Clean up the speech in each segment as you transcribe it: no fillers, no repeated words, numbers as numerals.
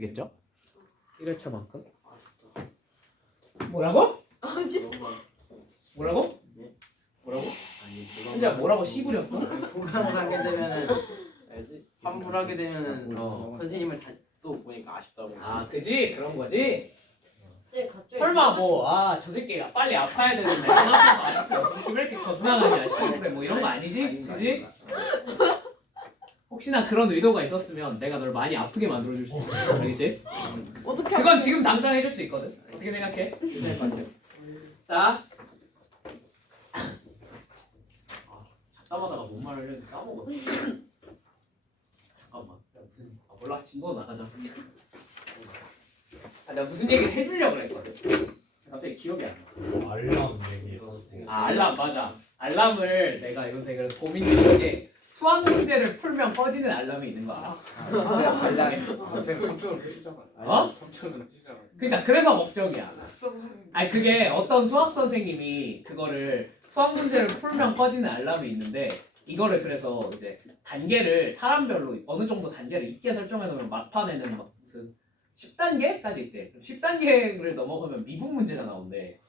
알겠죠? 1회차만큼. 뭐라고? 뭐라고? 뭐라고? 혼자 뭐라고 씨부렸어? 공감하게 되면은 환불하게 되면은 선생님을 또 보니까 아쉽다고. 아 그지? 그런 거지? 네, 갑자기 설마 뭐 저 새끼가 빨리 아파야 되는데 안 아파도 아쉽게 저 새끼 왜 이렇게 건강하냐 씨부래 뭐 이런 거 아니지? 그지? 혹시나 그런 의도가 있었으면 내가 널 많이 아프게 만들어줄 수 있어. 알겠지? 어떻게 그건 지금 당장 해줄 수 있거든. 어떻게 생각해? 괜찮을 것 같아. 자, 잡다마다가 뭔 말을 했는지 까먹었어. 잠깐만. 몰라. 진도 나가자. 내가 무슨 얘기를 해주려고 그랬거든. 갑자기 기억이 안 나. 알람 얘기. 알람 맞아. 알람을 내가 요새 그래서 고민 중인 게 수학 문제를 풀면 꺼지는 알람이 있는 거 알아? 알람이. 선생님 3초는 끄시잖아. 어? 3초는 끄시잖아. 그러니까 그래서 걱정이야. 아니 그게 어떤 수학 선생님이 그거를 수학 문제를 풀면 꺼지는 알람이 있는데 이거를 그래서 이제 단계를 사람별로 어느 정도 단계를 있게 설정해 놓으면 막판에는 막 무슨 10단계까지 있대. 10단계를 넘어가면 미분 문제가 나온대.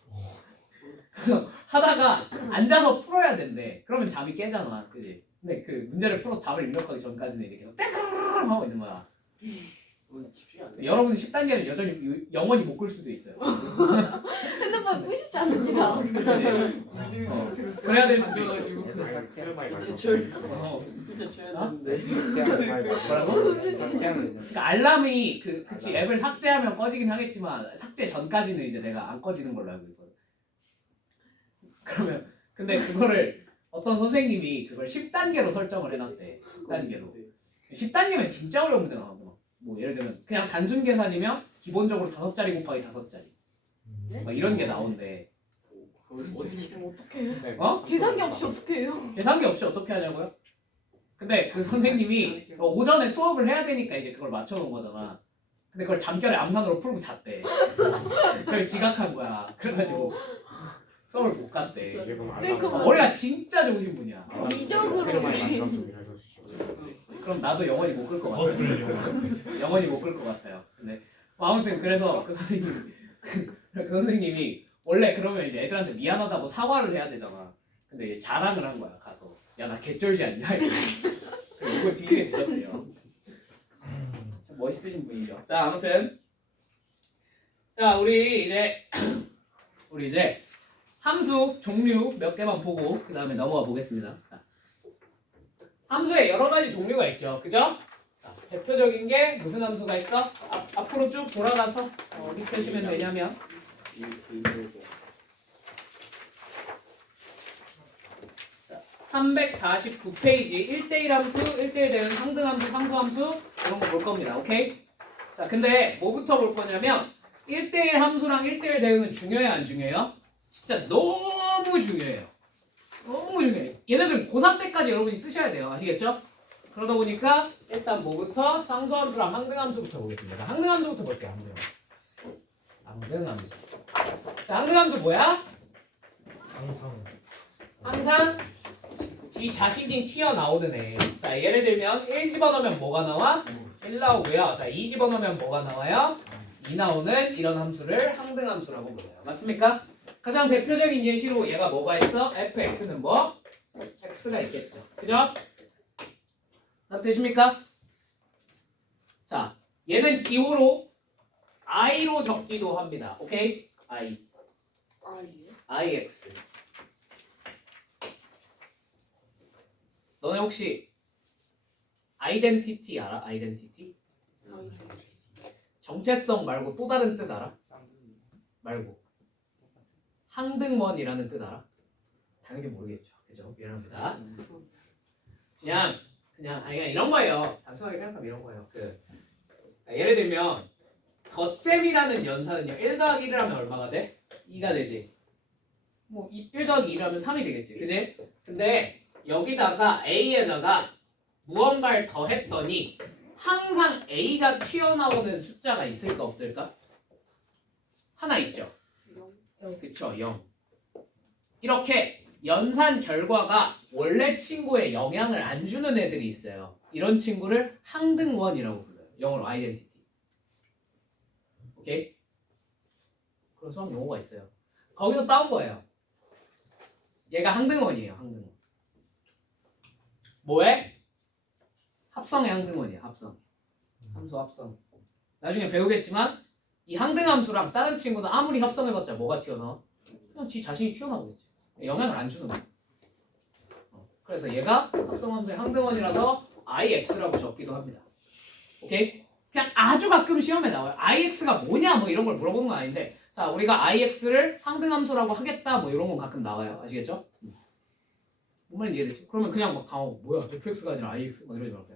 그래서 하다가 앉아서 풀어야 된대. 그러면 잠이 깨잖아. 그지? 근데 그 문제를 풀어서 답을 입력하기 전까지는 이제 계속 땡깡 하고 있는 거야. 집중이 안 돼. 여러분은 10단계를 여전히 영원히 못 끌 수도 있어요. 핸드폰 부시지 않는 이상 그래야 될 수도 있어. 제출. 제출했는데. 뭐라고? 그러니까 알람이 그치 앱을 삭제하면 꺼지긴 하겠지만 삭제 전까지는 이제 내가 안 꺼지는 걸로 알고 있거든. 그러면 근데 그거를 어떤 선생님이 그걸 10단계로 설정을 해놨대. 10단계로. 10단계면 진짜 어려운 문제 나오거든. 뭐 예를 들면 그냥 단순 계산이면 기본적으로 5자리 곱하기 5자리 막 이런 게 나온대. 어떡해요? 어? 계산기 없이 어떡해요? 계산기 없이 어떻게 하냐고요? 근데 그 선생님이 오전에 수업을 해야 되니까 이제 그걸 맞춰놓은 거잖아. 근데 그걸 잠결에 암산으로 풀고 잤대. 그걸 지각한 거야. 그래가지고 수업을 못 갔대. 머리가 진짜 좋으신 분이야. 이적으로 그럼 나도 영원히 못 끌 것 같아. 영원히 못 끌 것 같아요. 근데 뭐 아무튼 그래서 그 선생님이 원래 그러면 이제 애들한테 미안하다고 사과를 해야 되잖아. 근데 이제 자랑을 한 거야. 가서 야 나 개쩔지 않냐? 그리고 이걸 뒤에 드렸대요. 참 멋있으신 분이죠. 자 아무튼 자 우리 이제 함수 종류 몇 개만 보고 그 다음에 넘어가 보겠습니다. 자, 함수에 여러 가지 종류가 있죠. 그죠? 자, 대표적인 게 무슨 함수가 있어? 앞으로 쭉 돌아가서 어디 펴시면 되냐면 자, 349페이지 1대1 함수, 1대1 대응 상등함수, 상수함수 이런 거 볼 겁니다. 오케이? 자, 근데 뭐부터 볼 거냐면 1대1 함수랑 1대1 대응은 중요해요? 안 중요해요? 진짜 너무 중요해요. 너무 중요해요. 얘네들은 고3 때까지 여러분이 쓰셔야 돼요. 아시겠죠? 그러다 보니까 일단 뭐부터? 상수함수랑 항등함수부터 보겠습니다. 항등함수부터 볼게요. 항등함수. 자, 항등함수 뭐야? 항상 지 자신이 튀어나오는 애. 자, 예를 들면 1 집어넣으면 뭐가 나와? 1 나오고요. 자, 2 집어넣으면 뭐가 나와요? 2 나오는 이런 함수를 항등함수라고 불러요. 맞습니까? 가장 대표적인 예시로 얘가 뭐가 있어? fx는 뭐? x가 있겠죠. 그죠? 되십니까? 자, 얘는 기호로 i로 적기도 합니다. 오케이? ix. 너네 혹시 아이덴티티 알아? 아이덴티티? 정체성 말고 또 다른 뜻 알아? 말고 항등원이라는 뜻 알아? 당연히 모르겠죠. 그죠? 미안합니다. 그냥 이런 거예요. 단순하게 생각하면 이런 거예요. 예를 들면 덧셈이라는 연산은요. 1 더하기 1을 하면 얼마가 돼? 2가 되지. 뭐 1 더하기 2를 하면 3이 되겠지. 그지? 근데 여기다가 A에다가 무언가를 더했더니 항상 A가 튀어나오는 숫자가 있을까 없을까? 하나 있죠. 그쵸, 0. 이렇게 연산 결과가 원래 친구에 영향을 안 주는 애들이 있어요. 이런 친구를 항등원이라고 불러요. 영어로 아이덴티티. 오케이? 그런 수학 용어가 있어요. 거기서 따온 거예요. 얘가 항등원이에요. 항등원. 뭐해? 합성의 항등원이에요. 합성. 함수 합성. 나중에 배우겠지만 이 항등함수랑 다른 친구는 아무리 합성해봤자 뭐가 튀어나와? 그냥 지 자신이 튀어나오겠지. 영향을 안 주는 거야. 그래서 얘가 합성함수의 항등원이라서 IX라고 적기도 합니다. 오케이? 그냥 아주 가끔 시험에 나와요. IX가 뭐냐 뭐 이런 걸 물어보는 건 아닌데, 자 우리가 IX를 항등함수라고 하겠다 뭐 이런 건 가끔 나와요. 아시겠죠? 뭔 말인지 이해되지? 그러면 그냥 막 당하고 뭐야 FX가 아니라 IX 막 이러지 말고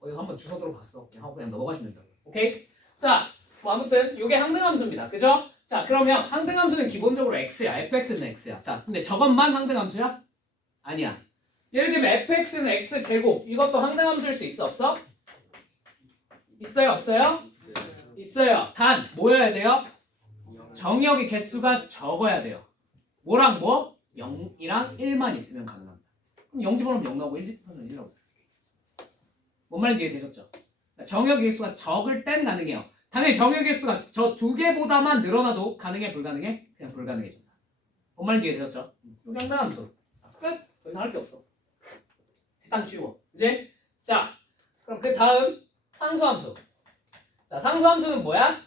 어디서 한번 주워 들어봤어 그냥 하고 그냥 넘어가시면 된다고. 오케이? 자 뭐 아무튼 이게 항등함수입니다. 그죠? 자 그러면 항등함수는 기본적으로 X야. fx는 X야. 자 근데 저것만 항등함수야? 아니야. 예를 들면 fx는 X제곱 이것도 항등함수일 수 있어 없어? 있어요 없어요? 있어요. 단 뭐여야 돼요? 정의역의 개수가 적어야 돼요. 뭐랑 뭐? 0이랑 1만 있으면 가능합니다. 그럼 0 집어넣으면 0 나오고 1 집어넣으면 1 나오고. 뭔 말인지 이해되셨죠? 정의역의 개수가 적을 땐 가능해요. 당연히 정의역의 개수가 저 두 개보다만 늘어나도 가능해 불가능해? 그냥 불가능해진다. 뭔 말인지 이해되셨죠? 이게 항등함수. 끝! 더 이상 할 게 없어. 세상 쉬워. 그치? 자 그럼 그 다음 상수함수. 자 상수함수는 뭐야?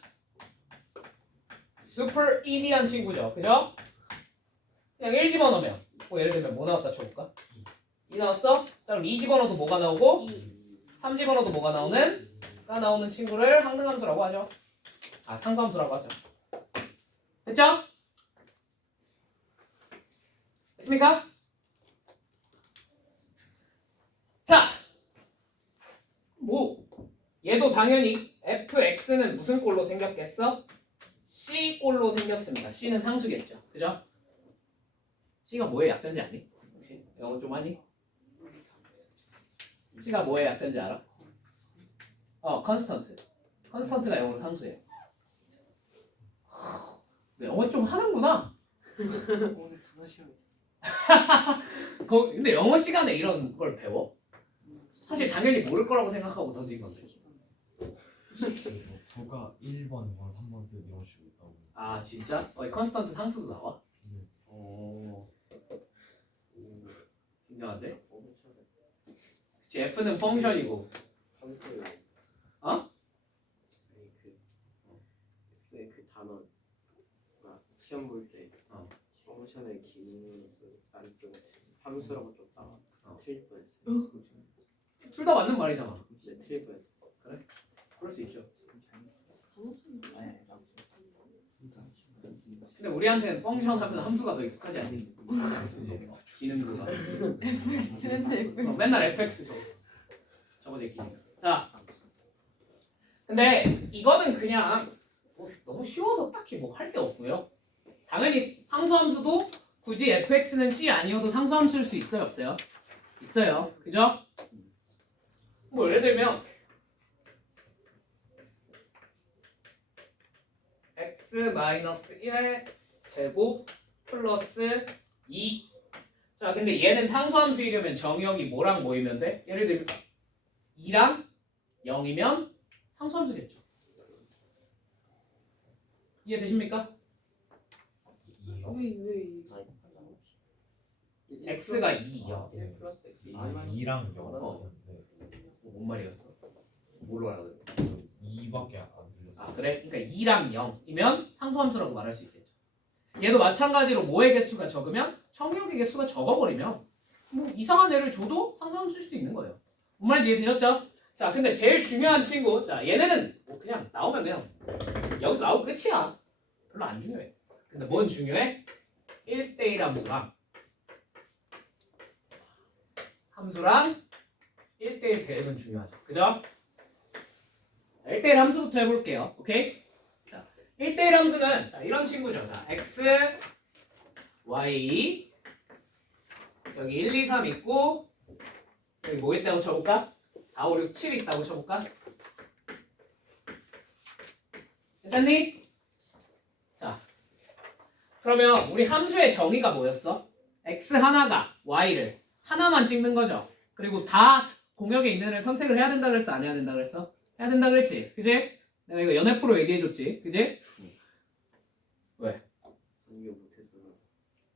super easy한 친구죠. 그죠? 그냥 1 집어넣으면 뭐 예를 들면 뭐 나왔다 쳐볼까? 2 나왔어? 자 그럼 2 집어넣어도 뭐가 나오고 3 집어넣어도 뭐가 나오는? 가 나오는 친구를 항등함수라고 하죠. 아 상수함수라고 하죠. 됐죠? 됐습니까? 자 뭐 얘도 당연히 fx는 무슨 꼴로 생겼겠어? c 꼴로 생겼습니다. c는 상수겠죠. 그죠? c가 뭐의 약자인지 아니? 혹시 영어 좀 하니? c가 뭐의 약자인지 알아? 컨스턴트. 컨스턴트가 영어로 상수예요. 영어 좀 하는구나. 오늘 단어 시험이 있어. 근데 영어 시간에 이런 걸 배워? 사실 당연히 모를 거라고 생각하고 던진 건데. 부가 1번, 2번, 3번 뜻 이런 식으로 있다고. 아 진짜? 컨스턴트 상수도 나와? 굉장한데? 그치 F는 펑션이고 함수예요. 어? 아니 S의 그 단어 시험 볼 때 펑션의 기능으로 안 쓰고 함수라고 썼다가 틀릴 뻔했어요. 둘 다 맞는 말이잖아. 네, 틀릴 뻔했어. 그럴 수 있죠. 근데 우리한테는 펑션 하면 함수가 더 익숙하지 않니? 기능구가 맨날 fx 저거 내 기능. 자 근데 이거는 그냥 너무 쉬워서 딱히 뭐 할 게 없고요. 당연히 상수함수도 굳이 fx는 c 아니어도 상수함수일 수 있어요 없어요? 있어요. 그죠? 뭐 예를 들면 x-1의 제곱 플러스 2. 자 근데 얘는 상수함수이려면 정의역이 뭐랑 뭐이면 돼? 예를 들면 2랑 0이면 상수함수겠죠. 이해되십니까? x가 2요. 1 플러스 X. 아 2랑 0. 뭔 말이었어? 뭘로 알아들어? 2밖에 안 들렸어. 아 그래? 그러니까 2랑 0이면 상수함수라고 말할 수 있겠죠. 얘도 마찬가지로 뭐의 개수가 적으면 정의역의 개수가 적어버리면 뭐 이상한 애를 줘도 상수함수일 수도 있는 거예요. 뭔 말인지 이해되셨죠? 자 근데 제일 중요한 친구, 자 얘네는 뭐 그냥 나오면 그냥 여기서 나오고 끝이야. 별로 안 중요해. 근데 뭔 중요해? 1대1 함수랑 1대1 대응은 중요하죠. 그죠? 자, 1대1 함수부터 해볼게요. 오케이? 자, 1대1 함수는 자, 이런 친구죠. 자, x, y 여기 1, 2, 3 있고 여기 뭐 있다고 쳐볼까? 4, 5, 6, 7 있다고 쳐볼까? 괜찮니? 자, 그러면 우리 함수의 정의가 뭐였어? x 하나가 y를 하나만 찍는 거죠. 그리고 다 공역에 있는 애를 선택을 해야 된다 그랬어? 안 해야 된다 그랬어? 해야 된다 그랬지? 그지? 내가 이거 연애프로 얘기해줬지, 그지? 선교 못했어요.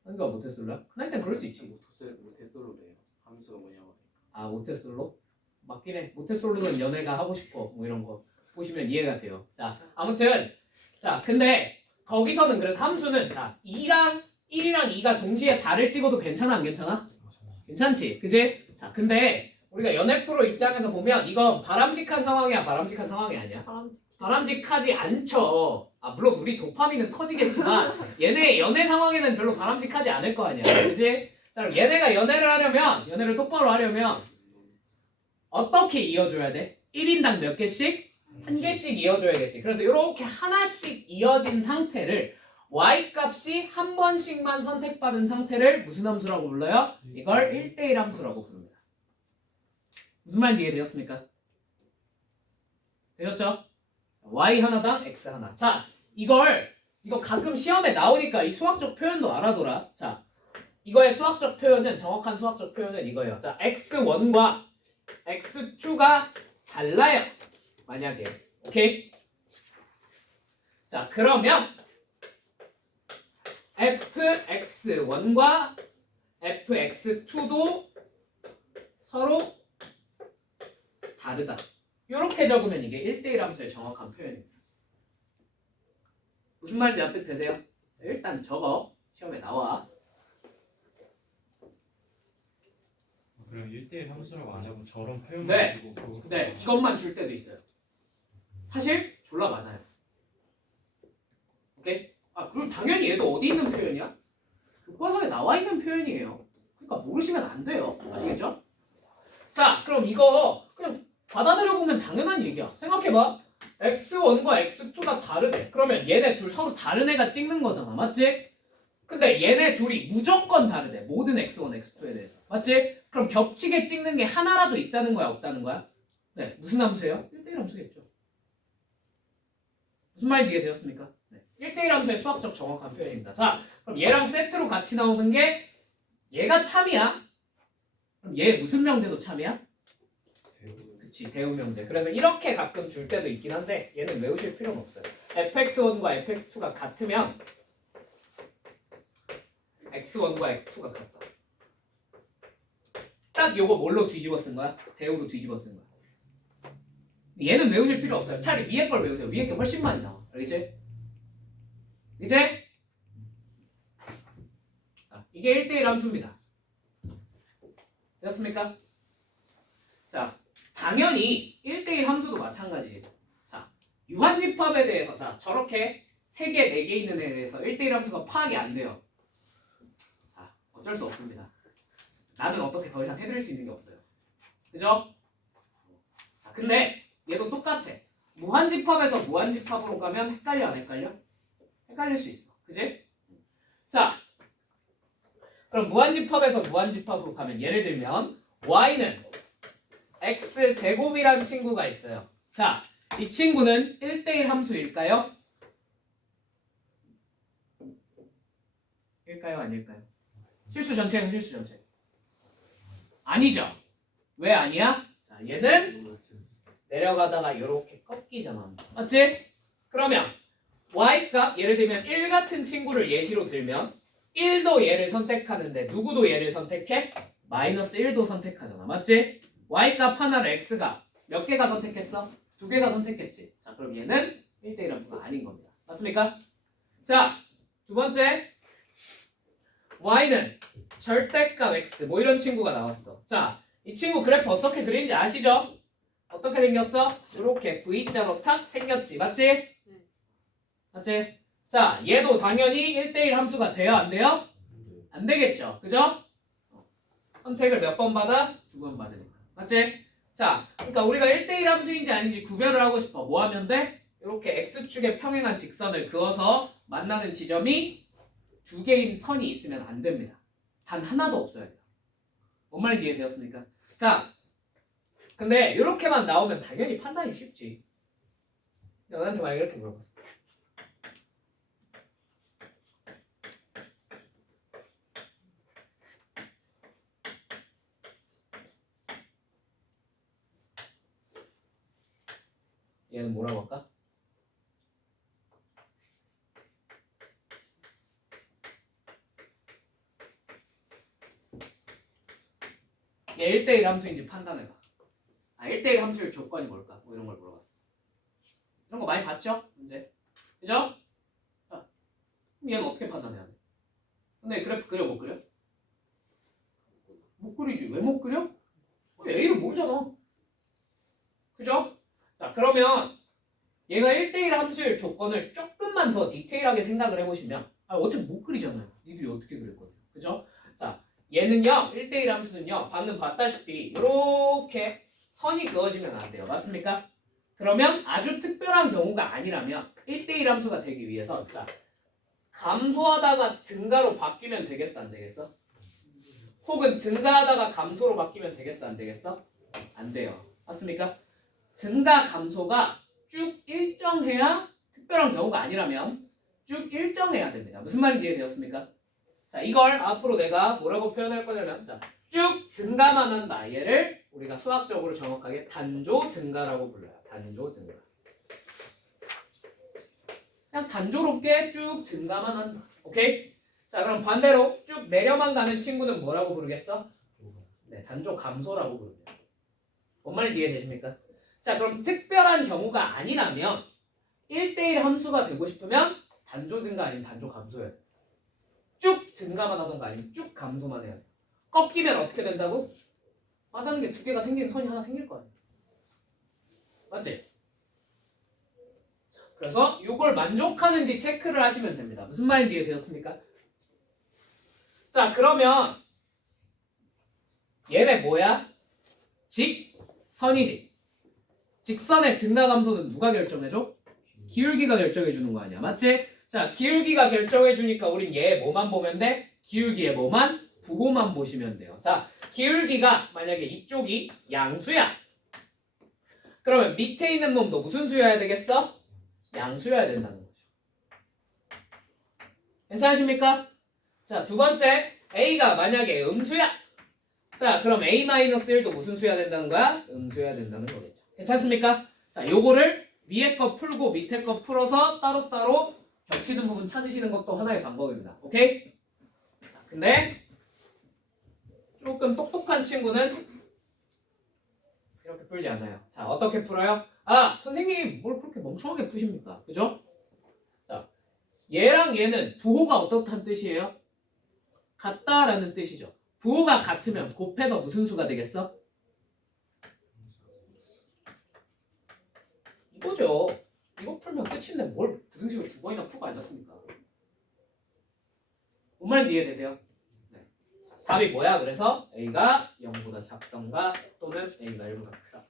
한가 모태솔로야? 그날 땐 그럴 수 있지. 모태솔로래요. 함수가 뭐냐고. 아 모태솔로? 맞긴 해. 모태솔로는 연애가 하고 싶어. 뭐 이런 거 보시면 이해가 돼요. 자 아무튼 자 근데 거기서는 그래서 함수는 자 2랑 1이랑 2가 동시에 4를 찍어도 괜찮아 안 괜찮아? 괜찮지, 그지? 자 근데 우리가 연애프로 입장에서 보면 이건 바람직한 상황이야, 바람직한 상황이 아니야? 바람직하지 않죠. 아 물론 우리 도파민은 터지겠지만 얘네 연애 상황에는 별로 바람직하지 않을 거 아니야, 그지? 자 그럼 얘네가 연애를 똑바로 하려면 어떻게 이어줘야 돼? 1인당 몇 개씩? 한 개씩 이어줘야겠지. 그래서 이렇게 하나씩 이어진 상태를 y 값이 한 번씩만 선택받은 상태를 무슨 함수라고 불러요? 이걸 1대1 함수라고 부릅니다. 무슨 말인지 이해되셨습니까? 되셨죠? y 하나당 x 하나. 자, 이거 가끔 시험에 나오니까 이 수학적 표현도 알아둬라. 자, 이거의 수학적 표현은 정확한 수학적 표현은 이거예요. 자, x1과 x2가 달라요. 만약에. 오케이? 자, 그러면 fx1과 fx2도 서로 다르다. 이렇게 적으면 이게 1대1 함수의 정확한 표현입니다. 무슨 말인지 납득되세요? 일단 적어. 시험에 나와. 그럼 1대1 함수라고 안 하고 저런 표현만 네. 주고 그거 네, 이것만 줄 때도 있어요. 사실 졸라 많아요. 오케이? 아, 그럼 당연히 얘도 어디 있는 표현이야? 교과서에 나와 있는 표현이에요. 그러니까 모르시면 안 돼요. 아시겠죠? 자, 그럼 이거 그냥 받아들여 보면 당연한 얘기야. 생각해봐. x1과 x2가 다르대. 그러면 얘네 둘 서로 다른 애가 찍는 거잖아. 맞지? 근데 얘네 둘이 무조건 다르대. 모든 x1, x2에 대해서. 맞지? 그럼 겹치게 찍는 게 하나라도 있다는 거야, 없다는 거야? 네, 무슨 함수예요? 1대1 함수겠죠. 무슨 말인지 이해되었습니까? 네. 1대1 함수의 수학적 정확한 표현입니다. 자, 그럼 얘랑 세트로 같이 나오는 게 얘가 참이야. 그럼 얘 무슨 명제도 참이야? 그치, 대우명제. 그래서 이렇게 가끔 줄 때도 있긴 한데 얘는 외우실 필요는 없어요. fx1과 fx2가 같으면 x1과 x2가 같다. 딱 요거 뭘로 뒤집어 쓴 거야? 대우로 뒤집어 쓴 거야. 얘는 외우실 필요 없어요. 차라리 위에 걸 외우세요. 위에 게 훨씬 많이 나와. 알겠지? 이제 자, 이게 1대1 함수입니다. 됐습니까? 자, 당연히 1대1 함수도 마찬가지예요. 자, 유한집합에 대해서 자, 저렇게 3개, 4개 있는 애에 대해서 1대1 함수가 파악이 안 돼요. 자, 어쩔 수 없습니다. 나는 어떻게 더 이상 해드릴 수 있는 게 없어요. 그죠? 자, 근데 얘도 똑같아. 무한집합에서 무한집합으로 가면 헷갈려 안 헷갈려? 헷갈릴 수 있어. 그지? 자, 그럼 무한집합에서 무한집합으로 가면 예를 들면 y는 x제곱이라는 친구가 있어요. 자, 이 친구는 1대1 함수일까요? 일까요? 아닐까요? 실수 전체는 실수 전체. 아니죠. 왜 아니야? 자, 얘는 내려가다가 이렇게 꺾이잖아. 맞지? 그러면 y값 예를 들면 1 같은 친구를 예시로 들면 1도 얘를 선택하는데 누구도 얘를 선택해? 마이너스 1도 선택하잖아. 맞지? y값 하나를 x가 몇 개가 선택했어? 2개가 선택했지. 자, 그럼 얘는 1대1 함수가 아닌 겁니다. 맞습니까? 자, 두 번째 y는 절대값 x 뭐 이런 친구가 나왔어. 자, 이 친구 그래프 어떻게 그리는지 아시죠? 어떻게 생겼어? 이렇게 V자로 탁 생겼지. 맞지? 맞지? 자, 얘도 당연히 1대1 함수가 돼요? 안 돼요? 안 되겠죠. 그죠? 선택을 몇 번 받아? 2번 받으니까. 맞지? 자, 그러니까 우리가 1대1 함수인지 아닌지 구별을 하고 싶어. 뭐 하면 돼? 이렇게 x축에 평행한 직선을 그어서 만나는 지점이 2개인 선이 있으면 안 됩니다. 단 하나도 없어야 돼요. 뭔 말인지 이해되었습니까? 자, 근데 이렇게만 나오면 당연히 판단이 쉽지. 너한테 만약 이렇게 물어봤어. 얘는 뭐라고 할까? 얘 1대1 함수인지 판단해봐. 1대1 함수의 조건이 뭘까? 뭐 이런 걸 물어봤어. 이런 거 많이 봤죠? 문제. 그죠? 자, 그럼 얘는 어떻게 판단해야 돼? 근데 그래프 그려 못 그려? 못 그리지. 왜 못 그려? A를 모르잖아. 그죠? 자, 그러면 얘가 1대1 함수의 조건을 조금만 더 디테일하게 생각을 해보시면 어차피 못 그리잖아요. 니들이 어떻게 그릴 거예요? 그죠? 자, 얘는요. 1대1 함수는요. 방금 봤다시피 이렇게 선이 그어지면 안 돼요. 맞습니까? 그러면 아주 특별한 경우가 아니라면 1대1 함수가 되기 위해서 자, 감소하다가 증가로 바뀌면 되겠어? 안 되겠어? 혹은 증가하다가 감소로 바뀌면 되겠어? 안 되겠어? 안 돼요. 맞습니까? 증가 감소가 쭉 일정해야 특별한 경우가 아니라면 쭉 일정해야 됩니다. 무슨 말인지 이해되었습니까? 자, 이걸 앞으로 내가 뭐라고 표현할 거냐면 자, 쭉 증가만 한다. 얘를 우리가 수학적으로 정확하게 단조 증가라고 불러요. 단조 증가. 그냥 단조롭게 쭉 증가만 한다. 오케이? 자, 그럼 반대로 쭉 내려만 가는 친구는 뭐라고 부르겠어? 네, 단조 감소라고 부릅니다. 뭔 말인지 이해되십니까? 자, 그럼 특별한 경우가 아니라면 1대1 함수가 되고 싶으면 단조 증가 아니면 단조 감소해야 돼. 쭉 증가만 하던가 아니면 쭉 감소만 해야 돼. 꺾이면 어떻게 된다고? 맞다는 게 두 개가 생기는 선이 하나 생길 거 아니야. 맞지? 그래서 이걸 만족하는지 체크를 하시면 됩니다. 무슨 말인지 이해되었습니까? 자, 그러면 얘네 뭐야? 직선이지. 직선의 증가 감소는 누가 결정해줘? 기울기가 결정해주는 거 아니야. 맞지? 자, 기울기가 결정해주니까 우린 얘 뭐만 보면 돼? 기울기의 뭐만? 부호만 보시면 돼요. 자, 기울기가 만약에 이쪽이 양수야. 그러면 밑에 있는 놈도 무슨 수여야 되겠어? 양수여야 된다는 거죠. 괜찮으십니까? 자, 두 번째 A가 만약에 음수야. 자, 그럼 A-1도 무슨 수여야 된다는 거야? 음수여야 된다는 거겠죠. 괜찮습니까? 자, 요거를 위에 거 풀고 밑에 거 풀어서 따로따로 겹치는 부분 찾으시는 것도 하나의 방법입니다. 오케이? 자, 근데 조금 똑똑한 친구는 이렇게 풀지 않아요. 자, 어떻게 풀어요? 선생님 뭘 그렇게 멍청하게 푸십니까? 그죠? 자, 얘랑 얘는 부호가 어떻다는 뜻이에요? 같다라는 뜻이죠. 부호가 같으면 곱해서 무슨 수가 되겠어? 이거죠. 이거 풀면 끝인데 뭘 부등식을 두 번이나 풀고 앉았습니까? 뭔 말인지 이해되세요? 네. 답이 뭐야? 그래서 A가 0보다 작던가 또는 A가 1보다 크다.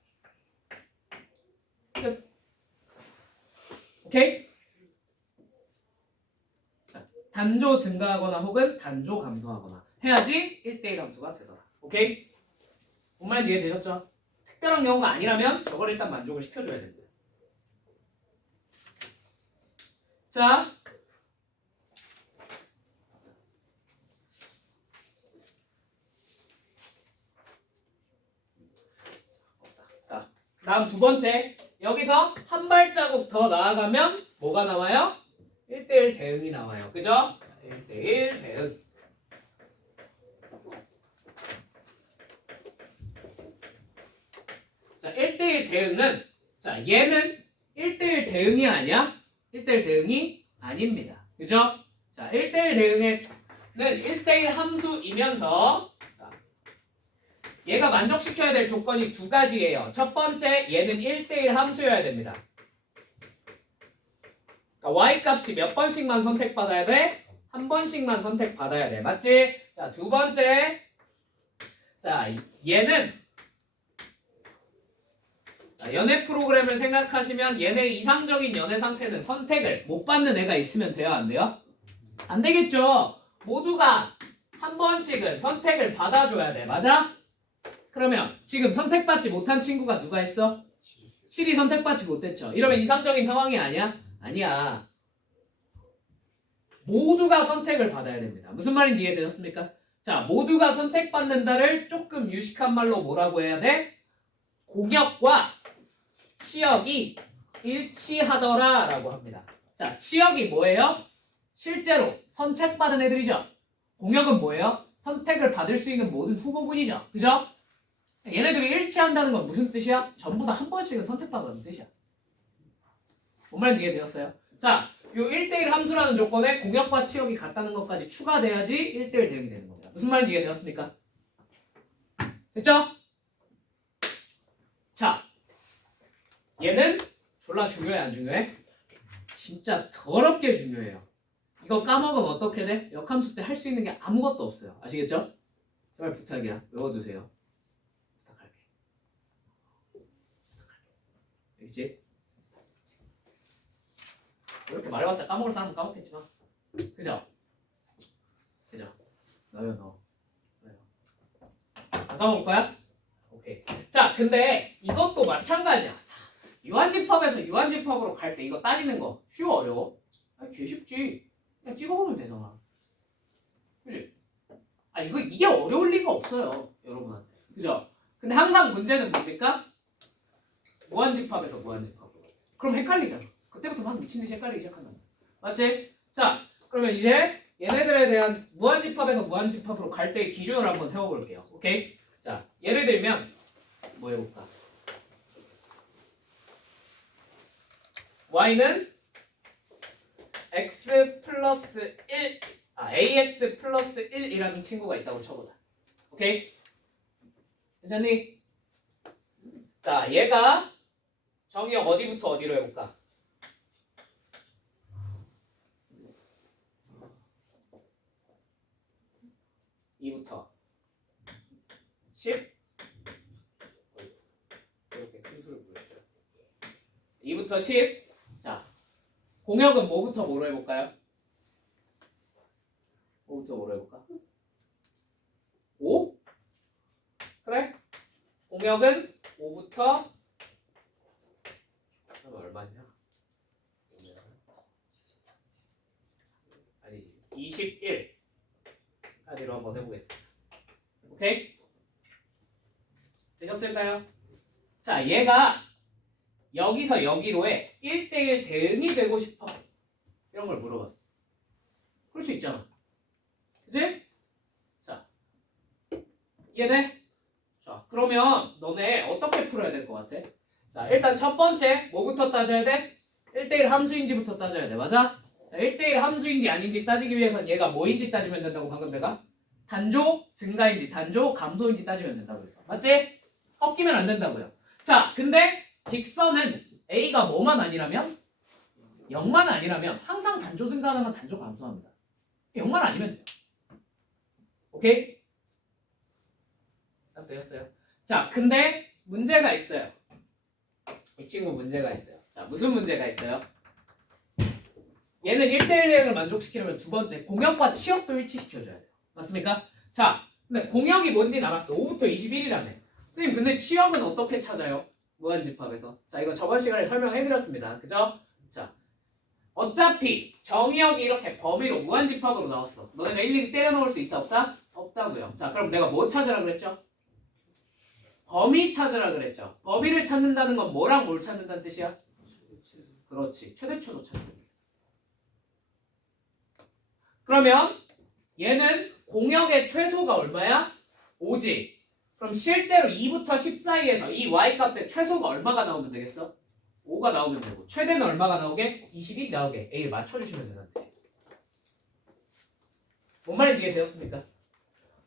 끝. 오케이? 자, 단조 증가하거나 혹은 단조 감소하거나 해야지 1대1 함수가 되더라. 오케이? 뭔 말인지 이해되셨죠? 특별한 경우가 아니라면 저걸 일단 만족을 시켜줘야 됩니다. 자, 다음 두 번째. 여기서 한 발자국 더 나아가면 뭐가 나와요? 1대1 대응이 나와요. 그죠? 1대1 대응. 자, 1대1 대응은 자, 얘는 1대1 대응이 아니야? 1대1 대응이 아닙니다. 그죠? 자, 1대1 대응은 1대1 함수이면서 자, 얘가 만족시켜야 될 조건이 두 가지예요. 첫 번째, 얘는 1대1 함수여야 됩니다. 그러니까 y 값이 몇 번씩만 선택받아야 돼? 한 번씩만 선택받아야 돼. 맞지? 자, 두 번째, 자, 얘는 자, 연애 프로그램을 생각하시면 얘네 이상적인 연애 상태는 선택을 못 받는 애가 있으면 돼요? 안 돼요? 안 되겠죠. 모두가 한 번씩은 선택을 받아줘야 돼. 맞아? 그러면 지금 선택받지 못한 친구가 누가 있어? 7이 선택받지 못했죠. 이러면 이상적인 상황이 아니야? 아니야. 모두가 선택을 받아야 됩니다. 무슨 말인지 이해되셨습니까? 자, 모두가 선택받는다를 조금 유식한 말로 뭐라고 해야 돼? 공역과 치역이 일치하더라 라고 합니다. 자, 치역이 뭐예요? 실제로 선택받은 애들이죠. 공역은 뭐예요? 선택을 받을 수 있는 모든 후보군이죠. 그죠? 얘네들이 일치한다는 건 무슨 뜻이야? 전부 다 한 번씩은 선택받았다는 뜻이야. 뭔 말인지 이해되었어요? 자, 요 1대1 함수라는 조건에 공역과 치역이 같다는 것까지 추가돼야지 1대1 대응이 되는 겁니다. 무슨 말인지 이해되었습니까? 됐죠? 자, 얘는 졸라 중요해 안 중요해? 진짜 더럽게 중요해요. 이거 까먹으면 어떻게 돼? 역함수 때 할 수 있는 게 아무것도 없어요. 아시겠죠? 제발 부탁이야. 외워두세요. 부탁할게. 알겠지? 이렇게 말해봤자 까먹을 사람은 까먹겠지만, 그죠? 그죠? 너요 너. 너요. 안 까먹을 거야? 오케이. 자, 근데 이것도 마찬가지야. 자, 유한집합에서 유한집합으로 갈 때 이거 따지는 거 쉬워 어려워? 아, 개 쉽지. 그냥 찍어보면 되잖아. 그지? 아, 이게 어려울 리가 없어요, 여러분한테. 그죠? 근데 항상 문제는 뭡니까? 무한집합에서 무한집합으로. 그럼 헷갈리잖아. 그때부터 막 미친듯이 헷갈리기 시작한다. 맞지? 자, 그러면 이제 얘네들에 대한 무한집합에서 무한집합으로 갈 때의 기준을 한번 세워볼게요. 오케이? 자, 예를 들면 뭐 해볼까? y는 x 플러스 1, ax 플러스 1이라는 친구가 있다고 쳐보자. 오케이? 괜찮니? 자, 얘가 정의역 어디부터 어디로 해볼까? 2부터 10 이렇게 큰 수를 부르죠. 2부터 10. 자, 공역은 뭐부터 뭐로 해볼까요? 뭐부터 뭐로 해볼까? 5? 그래? 공역은 5부터 얼마냐? 아니지 21까지로 한번 해보겠습니다. 오케이? 되셨을까요? 자, 얘가 여기서 여기로의 1대1 대응이 되고 싶어. 이런 걸 물어봤어. 그럴 수 있잖아. 그치? 자, 이해돼? 자, 그러면 너네 어떻게 풀어야 될 것 같아? 자, 일단 첫 번째 뭐부터 따져야 돼? 1대1 함수인지부터 따져야 돼. 맞아? 자, 1대1 함수인지 아닌지 따지기 위해선 얘가 뭐인지 따지면 된다고 방금 내가? 단조 증가인지 단조 감소인지 따지면 된다고 했어. 맞지? 꺾이면 안 된다고요. 자, 근데 직선은 A가 뭐만 아니라면? 0만 아니라면 항상 단조 증가하는 단조 감소합니다. 0만 아니면 돼요. 오케이? 딱 되셨어요? 자, 근데 문제가 있어요. 이 친구 문제가 있어요. 자, 무슨 문제가 있어요? 얘는 1대1 대응을 만족시키려면 두 번째 공역과 치역도 일치시켜줘야 돼요. 맞습니까? 자, 근데 공역이 뭔지 알았어. 5부터 21이라네. 선생님, 근데 치역은 어떻게 찾아요? 무한집합에서. 자, 이거 저번 시간에 설명해드렸습니다. 그죠? 자, 어차피 정의역이 이렇게 범위로 무한집합으로 나왔어. 너네가 일일이 때려넣을 수 있다 없다? 없다고요. 자, 그럼 내가 뭐 찾으라 그랬죠? 범위 찾으라 그랬죠. 범위를 찾는다는 건 뭐랑 뭘 찾는다는 뜻이야? 그렇지. 최대초도 찾는 거야. 그러면 얘는 공역의 최소가 얼마야? 5지. 그럼 실제로 2부터 10 사이에서 이 y값의 최소가 얼마가 나오면 되겠어? 5가 나오면 되고 최대는 얼마가 나오게? 20이 나오게 A를 맞춰주시면 되는데. 뭔 말인지 이해되었습니까?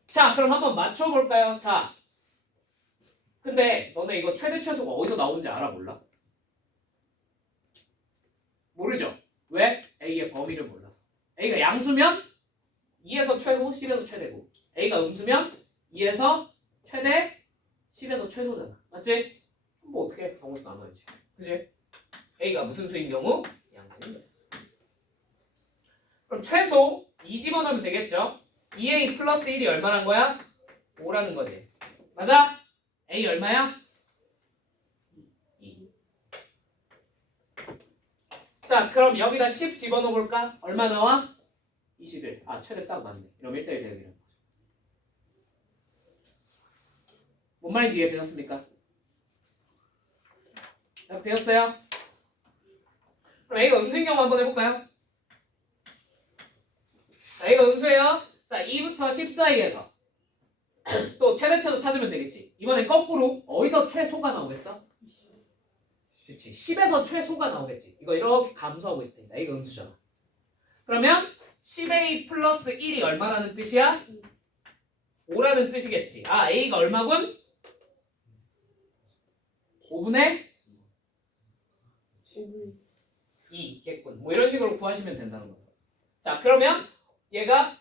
자, 그럼 한번 맞춰볼까요? 자, 근데 너네 이거 최대 최소가 어디서 나오는지 알아 몰라? 모르죠? 왜? A의 범위를 몰라서. A가 양수면 2에서 최소, 10에서 최대고 A가 음수면 2에서 최대, 10에서 최소잖아. 맞지? 뭐 어떻게 해? 정수 나눠야지. 그치? A가 무슨 수인 경우? 양수인 거야. 그럼 최소 2 집어넣으면 되겠죠? 2A 플러스 1이 얼마란 거야? 5라는 거지. 맞아? A 얼마야? 2. 자, 그럼 여기다 10 집어넣어 볼까? 얼마 나와? 21. 아, 최대 딱 맞네. 그럼 1대1 대응이라는 거죠. 뭔 말인지 이해되셨습니까? 되었어요? 그럼 A가 음수인 경우 한번 해볼까요? 자, A가 음수예요. 자, 2부터 10 사이에서 또 최대치도 찾으면 되겠지. 이번엔 거꾸로 어디서 최소가 나오겠어? 그치. 10에서 최소가 나오겠지. 이거 이렇게 감소하고 있을 테니까. A가 음수잖아. 그러면 10A 플러스 1이 얼마라는 뜻이야? 5라는 뜻이겠지. 아, A가 얼마군? 5분의 2 있겠군. 뭐 이런 식으로 구하시면 된다는 거예요. 자, 그러면 얘가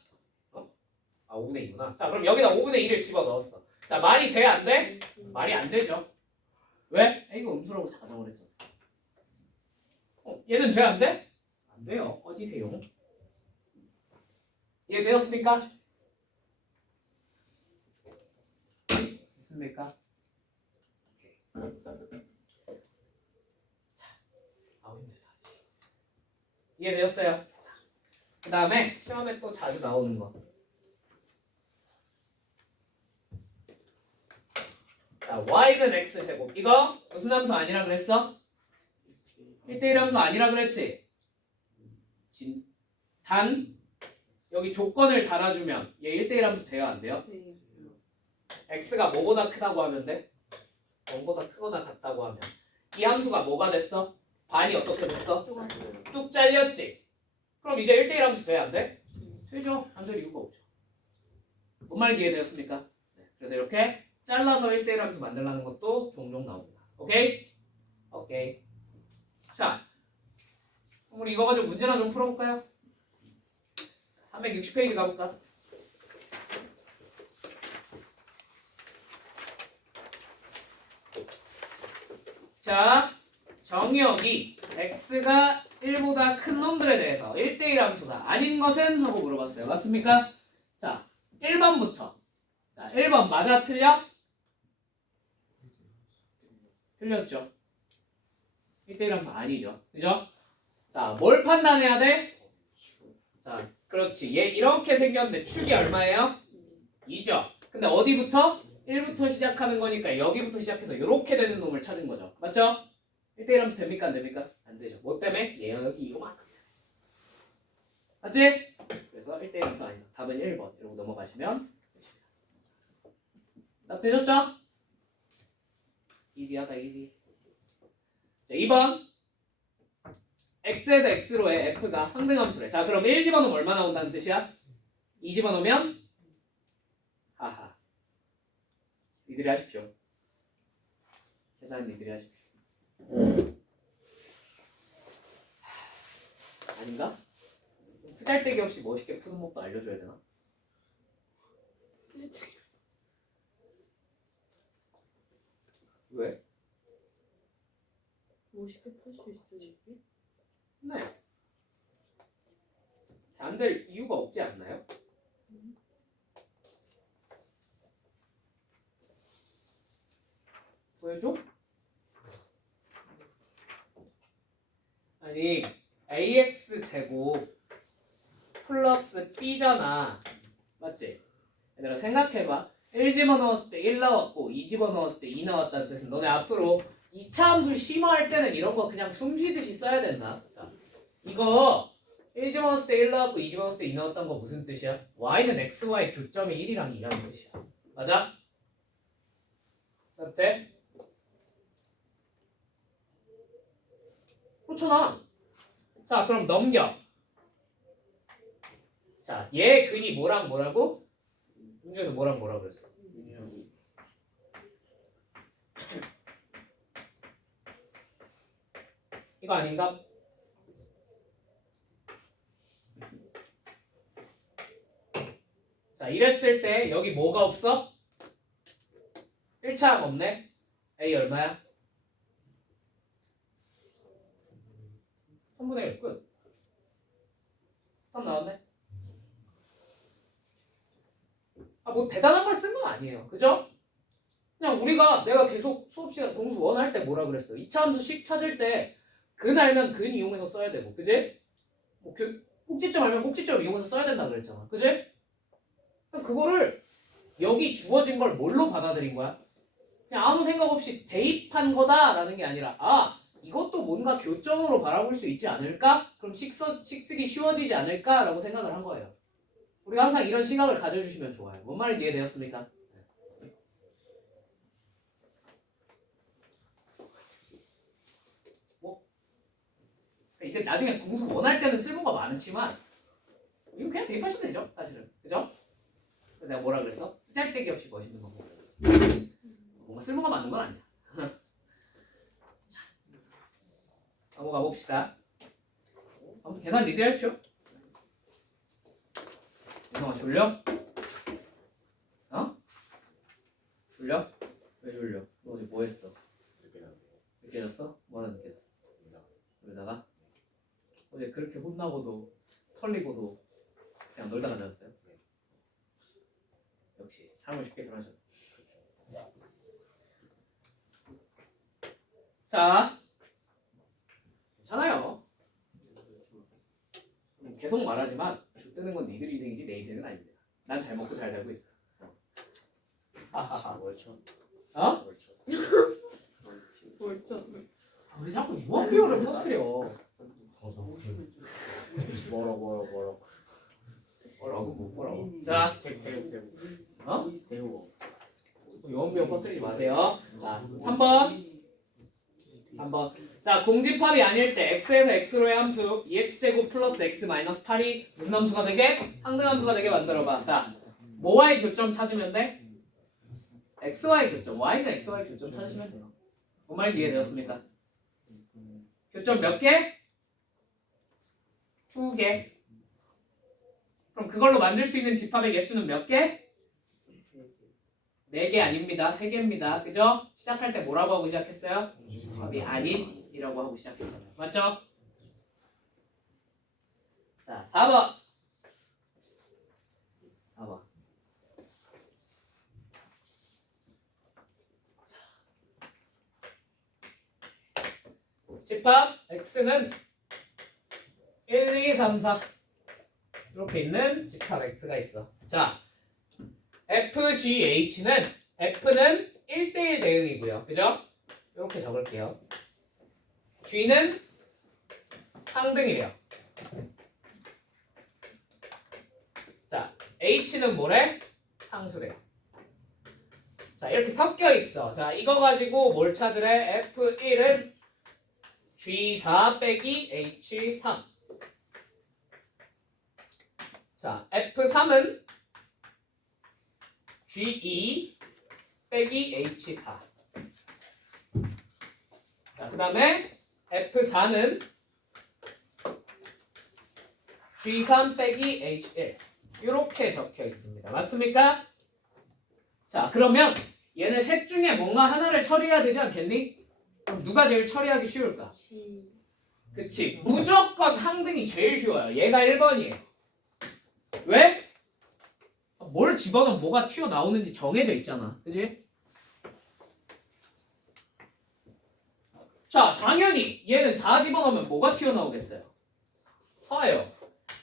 5분의 2구나. 자, 그럼 여기다 5분의 2를 집어넣었어. 자, 말이 돼? 안 돼? 말이 안 되죠. 왜? A가 음수라고 가정을 했잖아. 얘는 돼? 안 돼? 안 돼요. 어디세요? 이해되었습니까? 됐습니까? 자, 힘들다. 이해되었어요? 그 다음에 시험에 또 자주 나오는 거. 자, y는 x제곱. 이거 무슨 함수 아니라 그랬어? 1대1 함수 아니라 그랬지? 단 여기 조건을 달아주면 얘 1대1 함수 돼요? 안 돼요? x가 뭐보다 크다고 하면 돼? 0보다 크거나 같다고 하면 이 함수가 뭐가 됐어? 반이 어떻게 됐어? 뚝 잘렸지? 그럼 이제 1대1 함수 돼야 안 돼? 되죠? 안 될 이유가 없죠. 뭔 말인지 이해되었습니까? 네. 그래서 이렇게 잘라서 1대1 함수 만들라는 것도 종종 나옵니다. 오케이? 오케이. 자, 그럼 우리 이거 가지고 문제나 좀 풀어볼까요? 360페이지 가볼까? 자, 정의역이 x가 1보다 큰 놈들에 대해서 1대1 함수가 아닌 것은? 하고 물어봤어요. 맞습니까? 자, 1번부터. 자, 1번 맞아 틀려? 틀렸죠. 1대1 함수 아니죠. 그죠? 자, 뭘 판단해야 돼? 자, 그렇지. 얘 이렇게 생겼는데 축이 얼마예요? 2죠. 근데 어디부터? 1부터 시작하는 거니까 여기부터 시작해서 이렇게 되는 놈을 찾은 거죠. 맞죠? 1대1 함수 됩니까? 안 됩니까? 안 되죠. 뭐 때문에? 얘 여기 요만큼이야. 맞지? 그래서 1대1 함수 아니다. 답은 1번. 이러고 넘어가시면 끝입니다. 답 되셨죠? 이지하다 이지. 자, 2번 x에서 x로의 f가 항등함수래. 자, 그럼 1 집어넣으면 얼마 나온다는 뜻이야? 2 집어넣으면 하하. 니들이 하십시오. 계산은 니들이 하십시오. 아닌가? 쓰잘데기 없이 멋있게 푸는 법도 알려줘야 되나? 왜? 멋있게 풀 수 있으니? 네. 안 될 이유가 없지 않나요? 보여줘? 아니 ax 제곱 플러스 b잖아. 맞지? 얘들아 생각해봐. 1 집어넣었을 때 1 나왔고 2 집어넣었을 때 2 나왔다는 뜻은 너네 앞으로 2차 함수 심화할 때는 이런 거 그냥 숨 쉬듯이 써야 된다. 이거 1 집어넣었을 때 1 나왔고 2 집어넣었을 때 2 나왔다는 거 무슨 뜻이야? y는 xy 교점이 1이랑 2라는 뜻이야. 맞아? 돼? 그렇잖아. 자, 그럼 넘겨. 자, 얘 근이 뭐랑 뭐라고? 문제에서 뭐랑 뭐라 그랬어? 이거 아닌가? 자, 이랬을 때 여기 뭐가 없어? 1차항 없네? A 얼마야? 3분의 1 끝. 답 나왔네? 뭐 대단한 걸 쓴 건 아니에요. 그죠? 그냥 내가 계속 수업 시간 공수 원 할 때 뭐라 그랬어? 2차 함수식 찾을 때 근 알면 근 이용해서 써야 되고, 그지? 뭐 꼭지점 알면 꼭지점 이용해서 써야 된다 그랬잖아. 그지? 그거를 여기 주어진 걸 뭘로 받아들인 거야? 그냥 아무 생각 없이 대입한 거다라는 게 아니라 이것도 뭔가 교점으로 바라볼 수 있지 않을까? 그럼 식 쓰기 쉬워지지 않을까라고 생각을 한 거예요. 우리가 항상 이런 시각을 가져주시면 좋아요. 뭔 말인지 이해되었습니까? 이게 나중에 공수 원할 때는 쓸모가 많지만 이거 그냥 대입하시면 되죠, 사실은. 그죠? 그래서 내가 뭐라 그랬어? 쓰잘데기 없이 멋있는 거고. 뭔가 쓸모가 많은 건 아니야. 자, 넘어가 봅시다. 한번 계산 리드 해주십시오. 이성아 졸려? 어? 졸려? 왜 졸려? 너 어제 뭐 했어? 늦게 잤어? 뭐하나 늦게 잤어? 그러다가? 어제 그렇게 혼나고도 털리고도 그냥 놀다가 잤어요? 역시 사람을 쉽게 변하셨네. 자, 괜찮아요. 계속 말하지만 뜨는 건 니들 인생이지 내 인생은 아닙니다. 난 잘 먹고 잘 살고 있어. 하하하. 월천. 어? 월천. 왜 자꾸 유언비어를 터뜨려? 뭐라고? 자, 어? 유언비어 퍼뜨리지 마세요. 자, 3번. 자, 공집합이 아닐 때 x에서 x로의 함수 2x제곱 플러스 x 마이너스 8이 무슨 함수가 되게? 항등함수가 되게 만들어봐. 자, 뭐와의 교점 찾으면 돼? x와의 교점. y는 x와의 교점 찾으시면 돼요. 뭔 말인지 이해되었습니까? 교점 몇 개? 2개. 그럼 그걸로 만들 수 있는 집합의 개수는 몇 개? 4개 아닙니다. 3개입니다. 그죠? 시작할 때 뭐라고 하고 시작했어요? 집합이 아닌이라고 하고 시작했잖아요. 맞죠? 자, 4번. 집합 x는 1, 2, 3, 4 이렇게 있는 집합 x가 있어. 자, FGH는 F는 1대1 대응이고요. 그죠? 이렇게 적을게요. G는 항등이래요. 자, H는 뭐래? 상수래요. 자, 이렇게 섞여 있어. 자, 이거 가지고 뭘 찾으래? F1은 G4 빼기 H3. 자, F3은 G2 빼기 H4. 자, 그 다음에 F4는 G3 빼기 H1. 이렇게 적혀 있습니다. 맞습니까? 자, 그러면 얘네 셋 중에 뭔가 하나를 처리해야 되지 않겠니? 그럼 누가 제일 처리하기 쉬울까? 그치. 무조건 항등이 제일 쉬워요. 얘가 1번이에요. 왜? 뭘 집어넣으면 뭐가 튀어나오는지 정해져 있잖아. 그치? 자, 당연히 얘는 4 집어넣으면 뭐가 튀어나오겠어요? 4예요.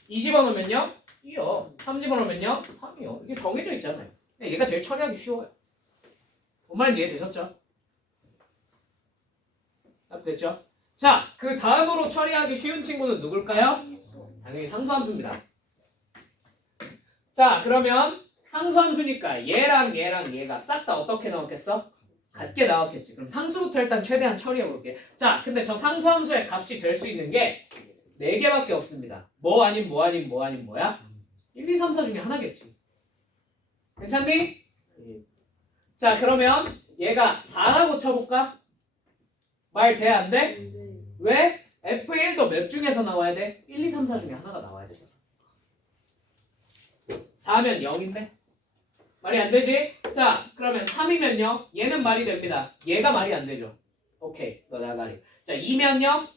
2 집어넣으면요? 2요. 3 집어넣으면요? 3이요. 이게 정해져 있잖아요. 근데 얘가 제일 처리하기 쉬워요. 뭔 말인지 이해되셨죠? 됐죠? 자, 그 다음으로 처리하기 쉬운 친구는 누굴까요? 당연히 상수함수입니다. 자, 그러면 상수함수니까 얘랑 얘가 싹 다 어떻게 나왔겠어? 같게 나왔겠지. 그럼 상수부터 일단 최대한 처리해 볼게. 자, 근데 저 상수함수의 값이 될 수 있는 게 4개밖에 없습니다. 뭐 아닌 뭐야? 1, 2, 3, 4 중에 하나겠지. 괜찮니? 자, 그러면 얘가 4라고 쳐볼까? 말 돼? 안 돼? 왜? F1도 몇 중에서 나와야 돼? 1, 2, 3, 4 중에 하나가 나와야 되잖아. 4면 0인데? 말이 안 되지? 자, 그러면 3이면요? 얘는 말이 됩니다. 얘가 말이 안 되죠. 오케이, 너 나가리. 자, 2면요?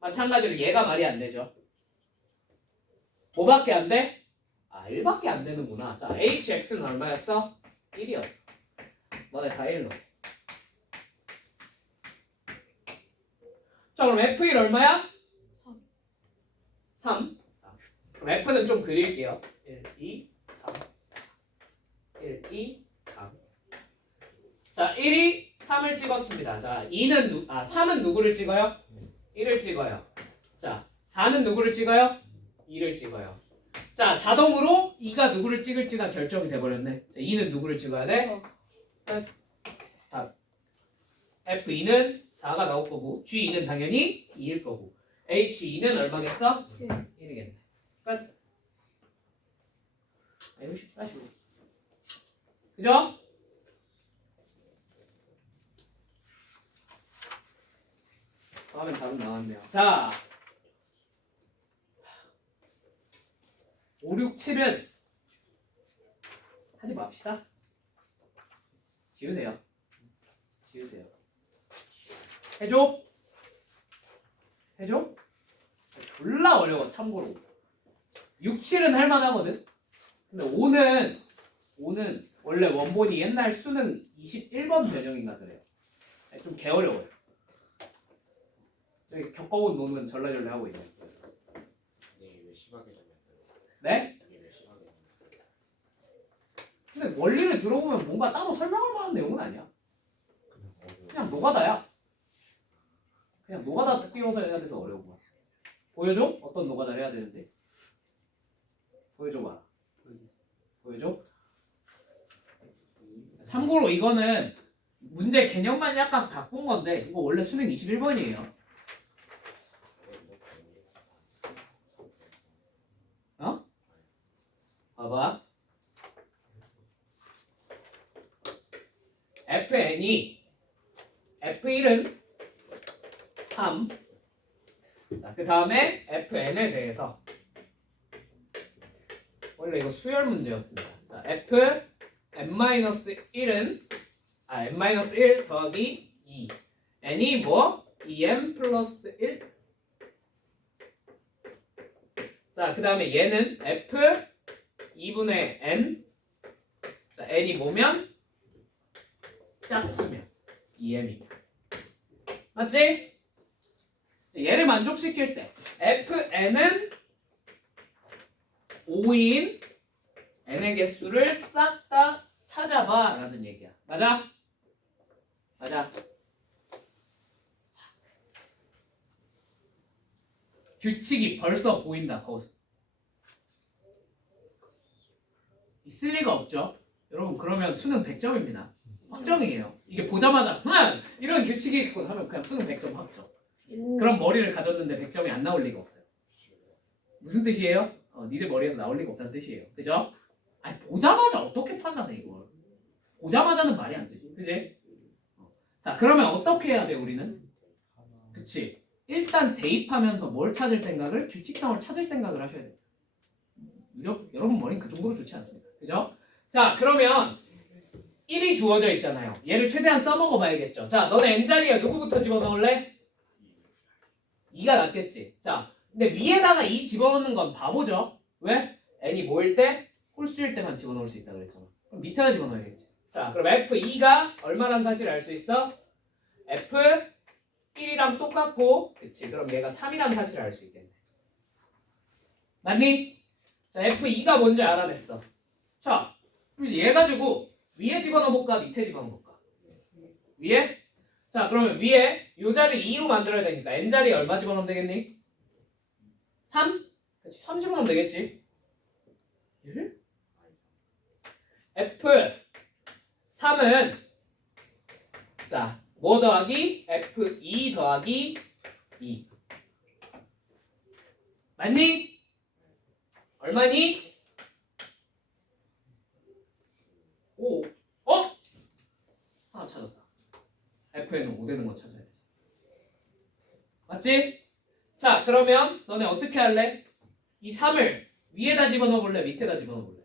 마찬가지로 얘가 말이 안 되죠. 뭐밖에 안 돼? 아, 1밖에 안 되는구나. 자, HX는 얼마였어? 1이었어. 너네 다 1로. 자, 그럼 F1 얼마야? 3. 자, 그럼 F는 좀 그릴게요. 1, 2, 3. 1, 2, 3. 자, 1이 3을 찍었습니다. 자, 3은 누구를 찍어요? 1을 찍어요. 자, 4는 누구를 찍어요? 2를 찍어요. 자, 자동으로 2가 누구를 찍을지가 결정이 돼버렸네. 자, 2는 누구를 찍어야 돼? 끝. 답. F2는 4가 나올 거고 G2는 당연히 2일 거고 H2는 얼마겠어? 예. 1이겠네. 끝. 이거 쉽다 쉬워. 그죠? 다음엔 답은 나왔네요. 자, 5, 6, 7은 하지 맙시다. 지우세요. 지우세요. 해줘? 해줘? 졸라 어려워 참고로. 6, 7은 할만하거든. 근데 5는 원래 원본이 옛날 수능 21번 변형인가 그래요. 좀 개어려워요. 저기 겪어본 놈은 전라전라 하고 있네. 이게 왜 심하게 정했어요? 네? 이게 왜 심하게 정했어요? 근데 원리를 들어보면 뭔가 따로 설명할 만한 내용은 아니야. 그냥 노가다야. 그냥 노가다 띄워서 해야 돼서 어려운 거야. 보여줘? 어떤 노가다를 해야 되는지. 보여줘봐. 보여줘? 참고로 이거는 문제 개념만 약간 바꾼 건데 이거 원래 수능 21번이에요. 어? 봐봐. FN이 F1은 3. 자, 그 다음에 FN에 대해서 원래 이거 수열 문제였습니다. 자, Fn-1은 n-1 더하기 2. n이 뭐? 2n 플러스 1. 자, 그 다음에 얘는 F 2분의 n. 자, n이 뭐면? 짝수면 2m이다. 맞지? 얘를 만족시킬 때 fn은 5인 n의 개수를 싹 다 찾아봐 라는 얘기야. 맞아? 맞아. 규칙이 벌써 보인다. 거기서 있을 리가 없죠. 여러분 그러면 수능 100점입니다. 확정이에요. 이게 보자마자 이런 규칙이 있군 하면 그냥 수능 100점 확정. 오. 그런 머리를 가졌는데 100점이 안 나올 리가 없어요. 무슨 뜻이에요? 니들 머리에서 나올 리가 없다는 뜻이에요. 그죠? 아니 보자마자 어떻게 판단해 이걸? 보자마자는 말이 안 되지. 그지? 자 그러면 어떻게 해야 돼 우리는? 그치. 일단 대입하면서 뭘 찾을 생각을? 규칙성을 찾을 생각을 하셔야 돼요. 여러분 머리는 그 정도로 좋지 않습니다. 그죠? 자 그러면 1이 주어져 있잖아요. 얘를 최대한 써먹어 봐야겠죠. 자 너네 n자리에 누구부터 집어넣을래? 2가 낫겠지. 자 근데 위에다가 2 집어넣는 건 바보죠. 왜? n이 뭐일 때? 홀수일 때만 집어넣을 수 있다 그랬잖아. 그럼 밑에다 집어넣어야겠지. 자 그럼 f2가 얼마란 사실을 알 수 있어? f1이랑 똑같고 그치 그럼 얘가 3이란 사실을 알 수 있겠네. 맞니? 자 f2가 뭔지 알아냈어. 자 그럼 이제 얘 가지고 위에 집어넣어볼까 밑에 집어넣어볼까? 위에? 자 그러면 위에 요 자리를 2로 만들어야 되니까 n자리에 얼마 집어넣으면 되겠니? 3? 그치 3 집어넣으면 되겠지. 1? F3은 자 뭐 더하기? F2 더하기 2 맞니? 얼마니? 5 어? 하나 찾았다. F에는 5 되는 거 찾아야 돼. 맞지? 자 그러면 너네 어떻게 할래? 이 3을 위에다 집어넣어 볼래? 밑에다 집어넣어 볼래?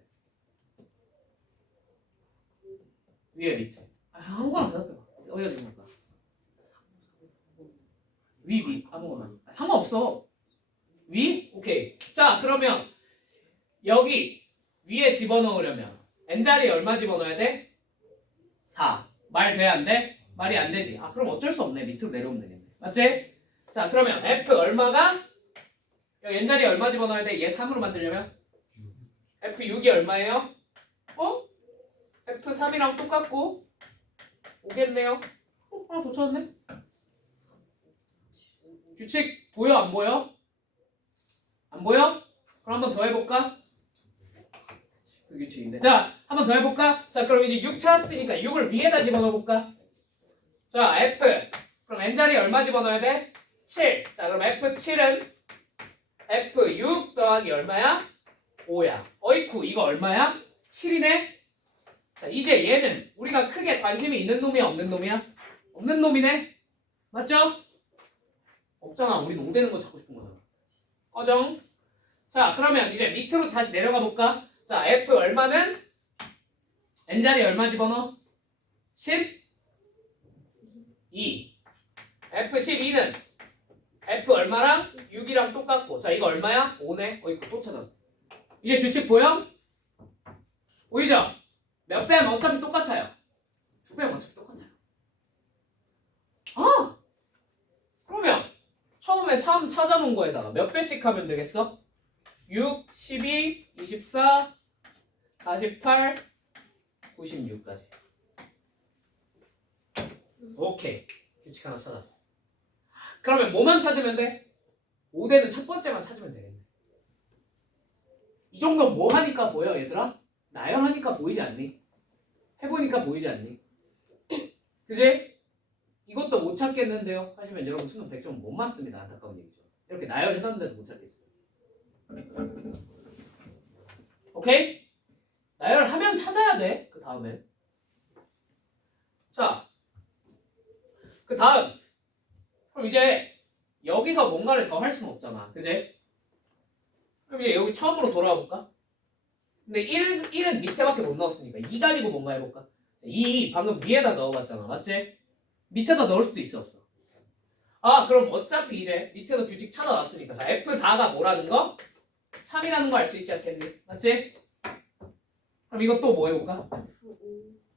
위에 밑에. 아무거나 생각해봐. 어디다 집어넣을까? 위 아무거나. 상관없어. 위? 오케이. 자 그러면 여기 위에 집어넣으려면 n자리에 얼마 집어넣어야 돼? 4. 말 돼? 안 돼? 말이 안 되지. 아 그럼 어쩔 수 없네. 밑으로 내려오면 되겠네. 맞지? 자 그러면 F 얼마가? 여기 n자리에 얼마 집어넣어야 돼? 얘 3으로 만들려면? F6이 얼마예요? 어? F3이랑 똑같고 오겠네요. 하나 더 찾았네. 규칙 보여 안 보여? 안 보여? 그럼 한 번 더 해볼까? 그 규칙인데. 자, 한 번 더 해볼까? 자, 그럼 이제 6 찾았으니까 6을 위에다 집어넣어볼까? 자, F. 그럼 n자리에 얼마 집어넣어야 돼? 7. 자, 그럼 F7은 F6 더하기 얼마야? 5야. 어이쿠, 이거 얼마야? 7이네? 자, 이제 얘는 우리가 크게 관심이 있는 놈이야, 없는 놈이야? 없는 놈이네? 맞죠? 없잖아. 우리 농되는 거 찾고 싶은 거잖아. 꺼정. 자, 그러면 이제 밑으로 다시 내려가 볼까? 자, F 얼마는? N자리 얼마 집어넣어? 12. F12는 F 얼마랑? 6이랑 똑같고. 자, 이거 얼마야? 5네. 어이구, 또 찾아. 이제 규칙 보여? 보이죠? 몇 배면 어차피 똑같아요. 2배면 어차피 똑같아요. 아! 그러면 처음에 3 찾아놓은 거에다가 몇 배씩 하면 되겠어? 6, 12, 24, 48, 96까지. 오케이. 규칙 하나 찾았어. 그러면 뭐만 찾으면 돼? 5대는 첫 번째만 찾으면 되겠네. 이 정도 뭐 하니까 보여, 얘들아? 나열하니까 보이지 않니? 해보니까 보이지 않니? 그지? 이것도 못 찾겠는데요? 하시면 여러분 수능 100점 못 맞습니다. 안타까운 얘기죠. 이렇게 나열해놨는데도 못 찾겠어요. 오케이? 나열하면 찾아야 돼. 그 다음에. 자, 그 다음. 그럼 이제 여기서 뭔가를 더 할 수는 없잖아. 그지? 그럼 이제 여기 처음으로 돌아와 볼까? 근데 1은 밑에밖에 못 넣었으니까 2 가지고 뭔가 해볼까? 2 방금 위에다 넣어봤잖아. 맞지? 밑에다 넣을 수도 있어 없어? 아, 그럼 어차피 이제 밑에서 규칙 찾아놨으니까 자, F4가 뭐라는 거? 3이라는 거 알 수 있지 않겠니? 맞지? 그럼 이거 또 뭐 해볼까?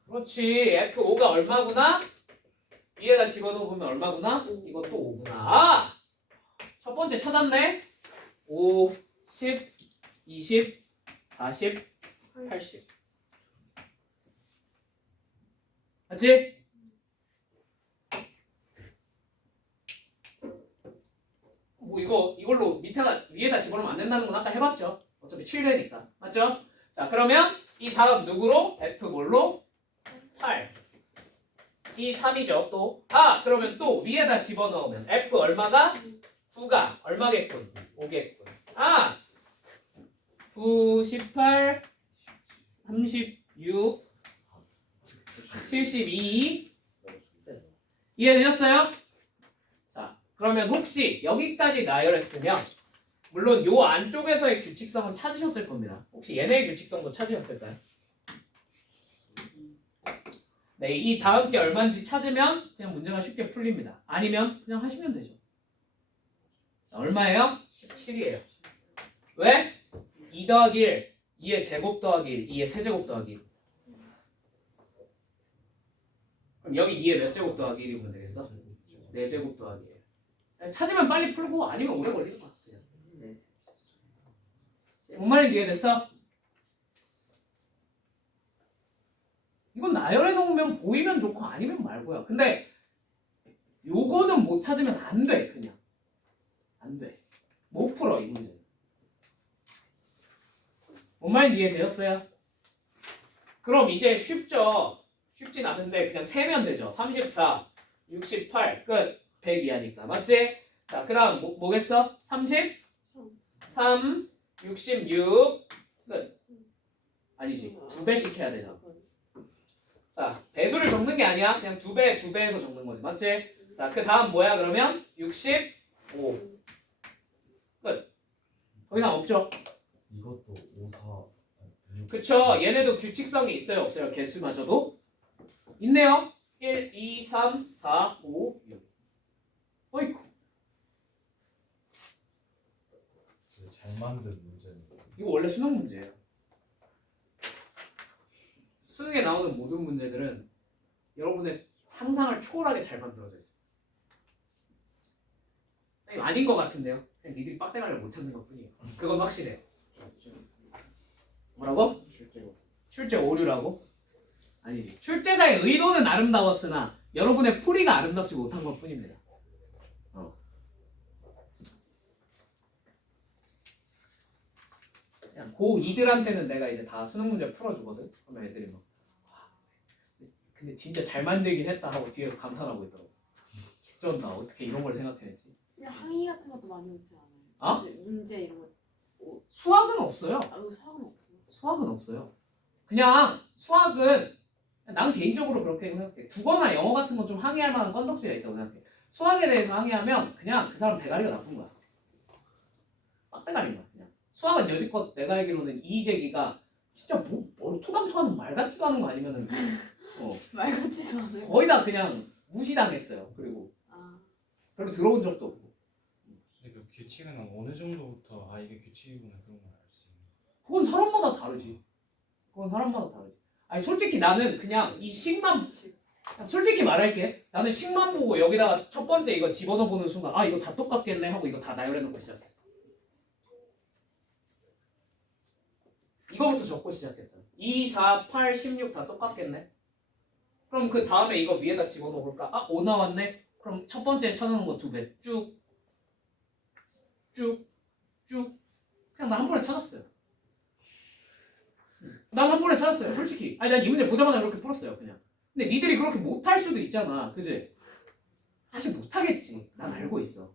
그렇지. F5가 얼마구나? 위에다 집어넣으면 얼마구나? 이것도 5구나. 아! 첫 번째 찾았네? 5, 10, 20, 40, 80. 맞지? 뭐 이걸로 위에다 집어넣으면 안 된다는 건 아까 해봤죠? 어차피 7되니까. 맞죠? 자, 그러면 이 다음 누구로? F 뭘로? 8. 이 3이죠. 또. 아, 그러면 또 위에다 집어넣으면 F 얼마가? 9가 얼마겠군? 5겠군. 아! 9, 18, 36, 72. 이해되셨어요? 자, 그러면 혹시 여기까지 나열했으면 물론 요 안쪽에서의 규칙성은 찾으셨을 겁니다. 혹시 얘네의 규칙성도 찾으셨을까요? 네, 이 다음 게 얼마인지 찾으면 그냥 문제가 쉽게 풀립니다. 아니면 그냥 하시면 되죠. 자, 얼마예요? 17이에요. 왜? 2 더하기 1, 2의 제곱 더하기 1, 2의 세제곱 더하기 1. 그럼 여기 2의 몇 제곱 더하기 1이면 되겠어? 4제곱 더하기 1. 찾으면 빨리 풀고 아니면 오래 걸릴 것 같아요. 뭔 말인지 이해됐어? 이건 나열해 놓으면 보이면 좋고 아니면 말고요. 근데 요거는 못 찾으면 안 돼. 그냥 안 돼. 못 풀어 이 문제는. 뭔 말인지 이해되셨어요? 그럼 이제 쉽죠? 쉽진 않은데 그냥 세면 되죠. 34, 68, 끝. 100 이하니까. 맞지? 자, 그 다음 뭐겠어? 30? 3, 66, 끝. 아니지. 2배씩 해야 되잖아. 자, 배수를 적는 게 아니야. 그냥 2배, 2배에서 적는 거지. 맞지? 자, 그 다음 뭐야 그러면? 65. 끝. 더 이상 없죠? 이것도 5, 4, 6. 그쵸? 얘네도 규칙성이 있어요? 없어요? 개수마저도? 있네요. 1, 2, 3, 4, 5, 6. 어이쿠. 잘 만든 문제는 이거 원래 수능 문제예요. 수능에 나오는 모든 문제들은 여러분의 상상을 초월하게 잘 만들어져 있어요. 아니, 아닌 것 같은데요. 그냥 니들이 빡대가리를 못 찾는 것 뿐이에요. 그건 확실해. 뭐라고? 출제 오류라고? 아니지. 출제자의 의도는 아름다웠으나 여러분의 풀이가 아름답지 못한 것 뿐입니다. 그냥 고2들한테는 내가 이제 다 수능 문제 풀어주거든. 그러면 애들이 막 와, 근데 진짜 잘 만들긴 했다 하고 뒤에서 감탄하고 있더라고. 개쩐다. 어떻게 이런 걸 생각해냈지? 항의 같은 것도 많이 오지 않아요? 어? 문제 이런 거. 수학은 없어요. 이거 사람 없어요. 수학은 없어요. 그냥 수학은 난 개인적으로 그렇게 생각해. 국어나 영어 같은 건 좀 항의할 만한 건덕지가 있다고 생각해. 수학에 대해서 항의하면 그냥 그 사람 대가리가 나쁜 거야. 빡대가리인 거야. 그냥. 수학은 여지껏 내가 알기로는 이의 제기가 진짜 뭘 토담토하는 말 같지도 않은 거 아니면은 말 같지도 않아요. 거의 다 그냥 무시당했어요. 그리고 아, 별로 들어온 적도 없고. 근데 그 규칙은 어느 정도부터 아 이게 규칙이구나 그런 걸 알 수 있는. 그건 사람마다 다르지. 그건 사람마다 다르지. 아니 솔직히 나는 그냥 이 식만 솔직히 말할게. 나는 식만 보고 여기다가 첫 번째 이거 집어넣어 보는 순간 아 이거 다 똑같겠네 하고 이거 다 나열해 놓고 시작했어. 이거부터 적고 시작했다. 2, 4, 8, 16 다 똑같겠네. 그럼 그 다음에 이거 위에다 집어넣어 볼까? 아, 5 나왔네. 그럼 첫 번째 쳐놓은 거 2배. 쭉. 그냥 나 한 번에 찾았어요. 난 한 번에 찾았어요. 솔직히. 아니 난 이 문제 보자마자 그렇게 풀었어요. 그냥. 근데 니들이 그렇게 못할 수도 있잖아. 그지? 사실 못하겠지. 난 알고 있어.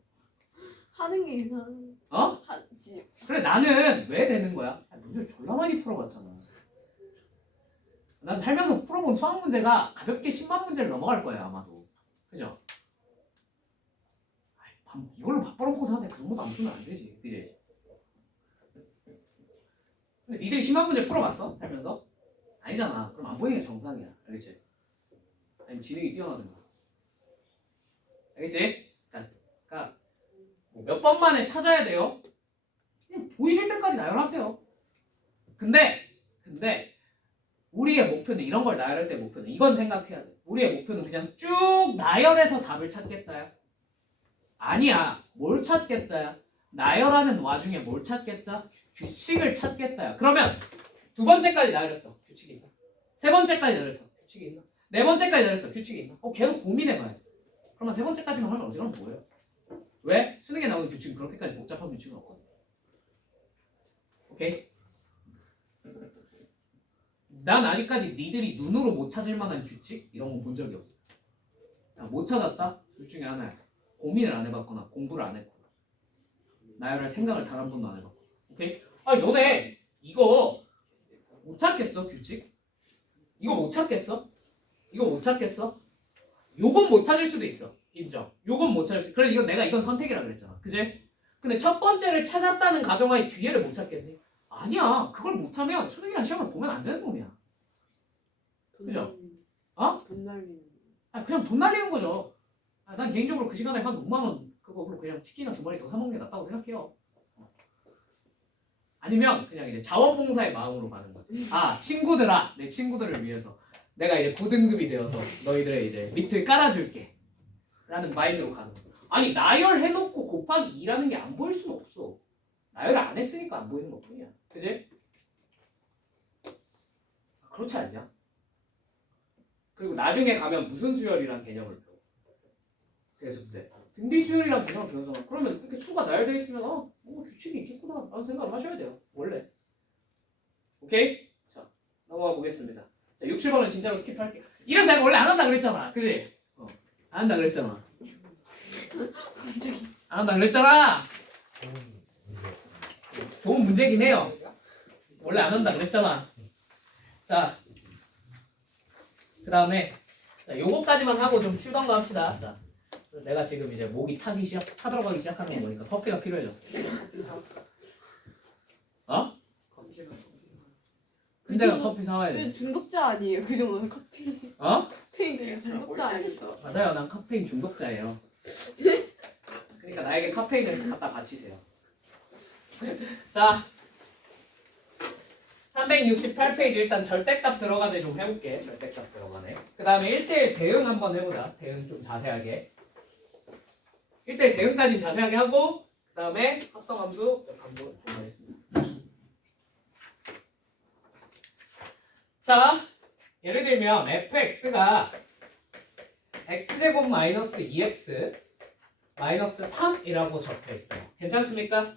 하는 게 이상. 어? 하지. 그래 나는 왜 되는 거야? 문제를 졸라 많이 풀어봤잖아. 난 살면서 풀어본 수학 문제가 가볍게 10만 문제를 넘어갈 거야 아마도. 그죠? 이걸로 바꿔놓고 사는데 그 정도도 안 풀면 안 되지. 그지? 근데 니들이 10만 문제 풀어봤어? 살면서? 아니잖아. 그럼 안 보이는 게 정상이야. 알겠지? 아니면 지능이 뛰어나든 거. 알겠지? 그러니까 몇 번 만에 찾아야 돼요? 그냥 보이실 때까지 나열하세요. 근데 우리의 목표는 이런 걸 나열할 때 목표는 이건 생각해야 돼. 우리의 목표는 그냥 쭉 나열해서 답을 찾겠다야. 아니야. 뭘 찾겠다야. 나열하는 와중에 뭘 찾겠다? 규칙을 찾겠다야. 그러면 두 번째까지 나열했어. 규칙이 있나? 세 번째까지 나열했어. 규칙이 있나? 네 번째까지 나열했어. 규칙이 있나? 계속 고민해봐야 돼. 그러면 세 번째까지만 하면 어지러운 뭐예요? 왜? 수능에 나오는 규칙은 그렇게까지 복잡한 규칙은 없거든. 오케이? 난 아직까지 니들이 눈으로 못 찾을 만한 규칙? 이런 건 본 적이 없어. 그냥 못 찾았다? 둘 중에 하나야. 고민을 안 해봤거나 공부를 안 했거나 나열할 생각을 단 한 번도 안 해봤고. 오케이? 아니 너네 이거 못 찾겠어 규칙? 이거 못 찾겠어? 이거 못 찾겠어? 요건 못 찾을 수도 있어. 인정. 요건 못 찾을 수 있어. 그래 이건 선택이라 그랬잖아. 그지? 근데 첫 번째를 찾았다는 가정하에 뒤에를 못 찾겠니? 아니야. 그걸 못하면 수능이란 시험을 보면 안 되는 놈이야. 그죠? 어? 돈 날리는. 그냥 돈 날리는 거죠. 난 개인적으로 그 시간에 한 5만 원 그거로 그냥 치킨이나 2마리 더 사 먹는 게 낫다고 생각해요. 아니면 그냥 이제 자원봉사의 마음으로 가는 거지. 친구들아, 내 친구들을 위해서 내가 이제 9등급이 되어서 너희들의 이제 밑을 깔아줄게 라는 마인드로 가는 거야. 아니 나열해놓고 곱하기 2라는 게 안 보일 수는 없어. 나열을 안 했으니까 안 보이는 것뿐이야. 그지? 그렇지 않냐? 그리고 나중에 가면 무슨 수열이라는 개념을 배워. 대수 때 등비 수열이라는 개념을 배워서 그러면 이렇게 수가 나열되어 있으면 뭔가 규칙이 있겠구나 라는 생각을 하셔야 돼요. 원래. 오케이? 자 넘어가 보겠습니다. 자 6, 7번은 진짜로 스킵할게. 이래서 내가 원래 안 한다 그랬잖아. 그지? 안 한다 그랬잖아. 안 한다 그랬잖아. 좋은 문제긴 해요. 원래 안 한다 그랬잖아. 자, 그 다음에 요거까지만 하고 좀 쉬던가 합시다. 자, 내가 지금 이제 목이 타들어가기 시작하는 거 보니까 커피가 필요해졌어. 어? 근데가 커피 사와야 돼. 그 중독자 아니에요? 그 정도는 커피. 어? 커피 중독자 아니에요? 맞아요. 난 카페인 중독자예요. 그러니까 나에게 카페인을 갖다 바치세요. 자, 368페이지 일단 절대값 들어가네 좀 해볼게. 절대값 들어가네. 그 다음에 1대1 대응 한번 해보자. 대응 좀 자세하게. 1대1 대응까지는 자세하게 하고 그 다음에 합성함수 감소 좀 하겠습니다. 자, 예를 들면 fx가 x제곱 마이너스 2x 마이너스 3이라고 적혀있어요. 괜찮습니까?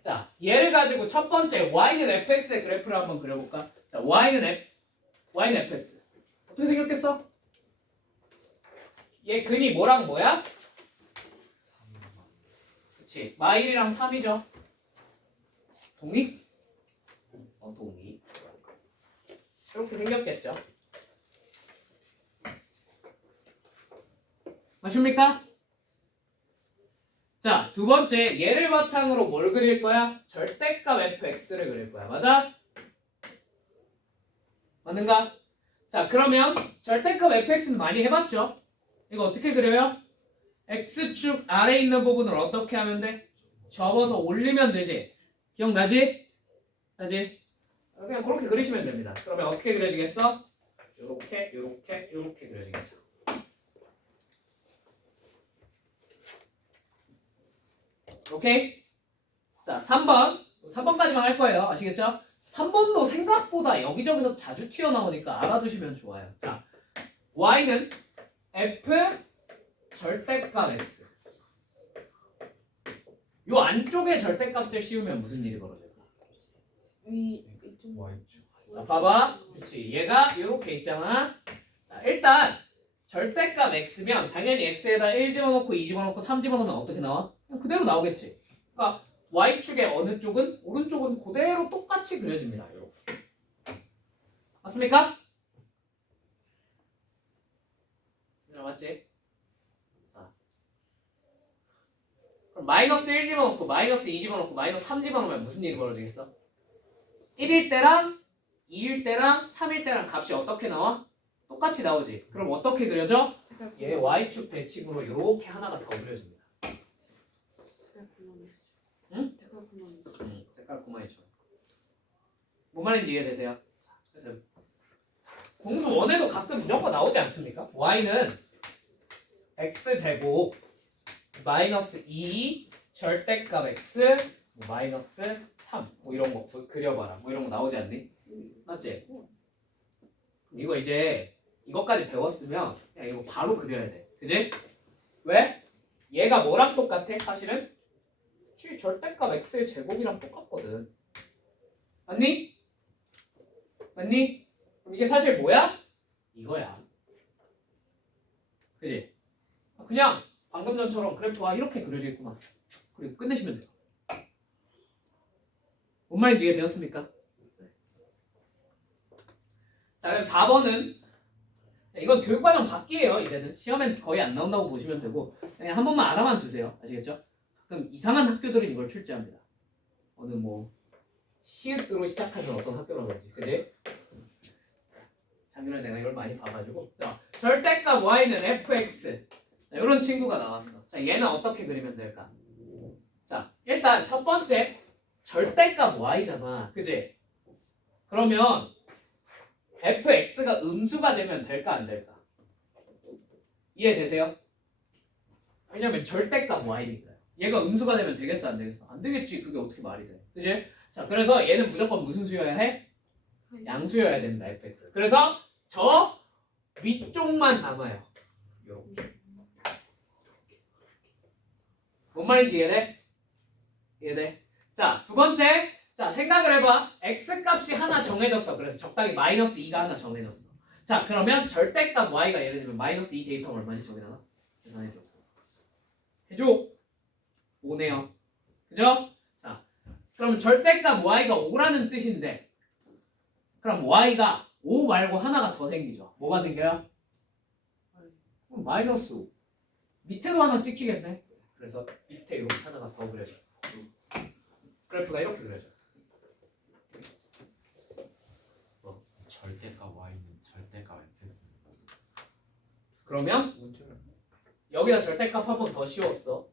자, 얘를 가지고 첫 번째 y는 fx의 그래프를 한번 그려볼까? 자, y는 fx 어떻게 생겼겠어? 얘 근이 뭐랑 뭐야? 그치. 마일이랑 3이죠. 동의? 동의. 이렇게 생겼겠죠. 맞습니까? 자, 두 번째 얘를 바탕으로 뭘 그릴 거야? 절대값 fx를 그릴 거야. 맞아? 맞는가? 자, 그러면 절대값 fx는 많이 해봤죠? 이거 어떻게 그려요? x축 아래에 있는 부분을 어떻게 하면 돼? 접어서 올리면 되지. 기억나지? 나지? 그냥 그렇게 그리시면 됩니다. 그러면 어떻게 그려지겠어? 요렇게 요렇게 요렇게 그려지겠죠. 오케이? 자, 3번까지만 할 거예요. 아시겠죠? 3번도 생각보다 여기저기서 자주 튀어나오니까 알아두시면 좋아요. 자, y는 f 절대값 x. 요 안쪽에 절대값을 씌우면 무슨 일이 벌어질까? 이쪽 Y축. 자, 봐봐. 그렇지. 얘가 이렇게 있잖아. 자, 일단 절대값 x면 당연히 x에다 1 집어넣고 2 집어넣고 3 집어넣으면 어떻게 나와? 그냥 그대로 나오겠지. 그러니까 y축의 어느 쪽은 오른쪽은 그대로 똑같이 그려집니다. 이렇게. 맞습니까? 맞지? 자. 그럼 마이너스 1 집어넣고 마이너스 2 집어넣고 마이너스 3 집어넣으면 무슨 일이 벌어지겠어? 1일 때랑 2일 때랑 3일 때랑 값이 어떻게 나와? 똑같이 나오지. 그럼 어떻게 그려져? 얘 y축 대칭으로 이렇게 하나가 더 그려집니다. 응? 색깔 고마이죠. 뭔 말인지 이해되세요? 그래서 공수 원에도 가끔 이런 거 나오지 않습니까? y는 x제곱 마이너스 2 절대값 x 마이너스 3 뭐 이런 거 그려봐라. 뭐 이런 거 나오지 않니? 맞지? 이거 이제 이것까지 배웠으면 그냥 이거 바로 그려야 돼. 그지? 왜? 얘가 뭐랑 똑같아? 사실은 절대값 x의 제곱이랑 똑같거든. 맞니? 맞니? 그럼 이게 사실 뭐야? 이거야. 그지? 그냥 방금 전처럼 그래프가 이렇게 그려지겠구만. 축축 그리고 끝내시면 돼요. 뭔 말인지 이해되었습니까? 자, 그럼 4번은 이건 교육과정 밖이에요. 이제는 시험엔 거의 안 나온다고 보시면 되고 그냥 한 번만 알아만 두세요. 아시겠죠? 가끔 이상한 학교들은 이걸 출제합니다. 어느 뭐 시읒으로 시작하는 어떤 학교라든지, 그지? 작년에 내가 이걸 많이 봐가지고 자, 절대값 y는 fx 이런 친구가 나왔어. 자, 얘는 어떻게 그리면 될까? 자, 일단 첫 번째 절대값 y잖아, 그지? 그러면 fx가 음수가 되면 될까 안 될까? 이해되세요? 왜냐면 절대값 y니까요. 얘가 음수가 되면 되겠어 안 되겠어? 안 되겠지. 그게 어떻게 말이 돼? 그지? 자, 그래서 얘는 무조건 무슨 수여야 해? 양수여야 됩니다. fx. 그래서 저 위쪽만 남아요. 요렇게. 뭔 말인지 이해돼? 이해돼? 자, 두 번째. 자, 생각을 해봐. x값이 하나 정해졌어. 그래서 적당히 마이너스 2가 하나 정해졌어. 자, 그러면 절대값 y가 예를 들면 마이너스 2 대입하면 얼마인지 정해놔? 계산해줘. 해줘. 5네요. 그죠? 자, 그럼 절대값 y가 5라는 뜻인데 그럼 y가 5 말고 하나가 더 생기죠. 뭐가 생겨요? 그럼 마이너스 5. 밑에도 하나 찍히겠네. 그래서 밑에 이렇게 하나가 더 그려져. 그래프가 이렇게 그려져. 절대값 Y는 절대값 fx입니다. 그러면 여기다 절대값 한 번 더 씌웠어.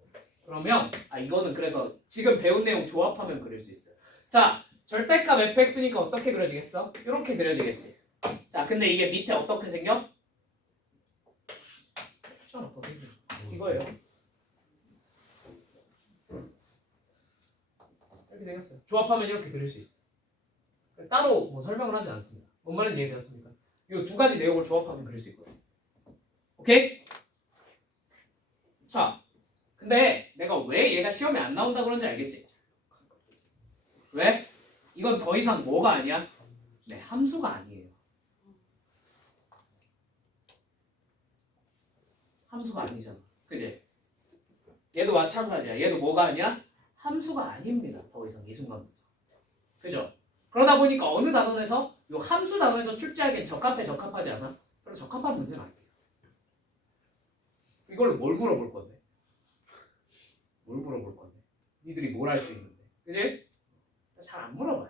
그러면 이거는 그래서 지금 배운 내용 조합하면 그릴 수 있어요. 자, 절대값 fx니까 어떻게 그려지겠어? 이렇게 그려지겠지. 자, 근데 이게 밑에 어떻게 생겨? 더 생겨. 이거예요. 이렇게 생겼어요. 조합하면 이렇게 그릴 수 있어요. 따로 뭐 설명을 하지 않습니다. 뭔 말인지 이해되었습니까? 이 두 가지 내용을 조합하면 그릴 수 있거든요. 오케이? 자, 근데 내가 왜 얘가 시험에 안 나온다 그런지 알겠지? 왜? 이건 더 이상 뭐가 아니야? 네, 함수가 아니에요. 함수가 아니잖아. 그지? 얘도 마찬가지야. 얘도 뭐가 아니야? 함수가 아닙니다. 더 이상 이 순간부터. 그죠? 그러다 보니까 어느 단원에서 요 함수 단원에서 출제하기엔 적합해 적합하지 않아? 그래서 적합한 문제는 아니에요. 이걸로 뭘 물어볼 건데? 뭘 물어볼 건데? 니들이 뭘 할 수 있는데? 그지? 잘 안 물어봐요.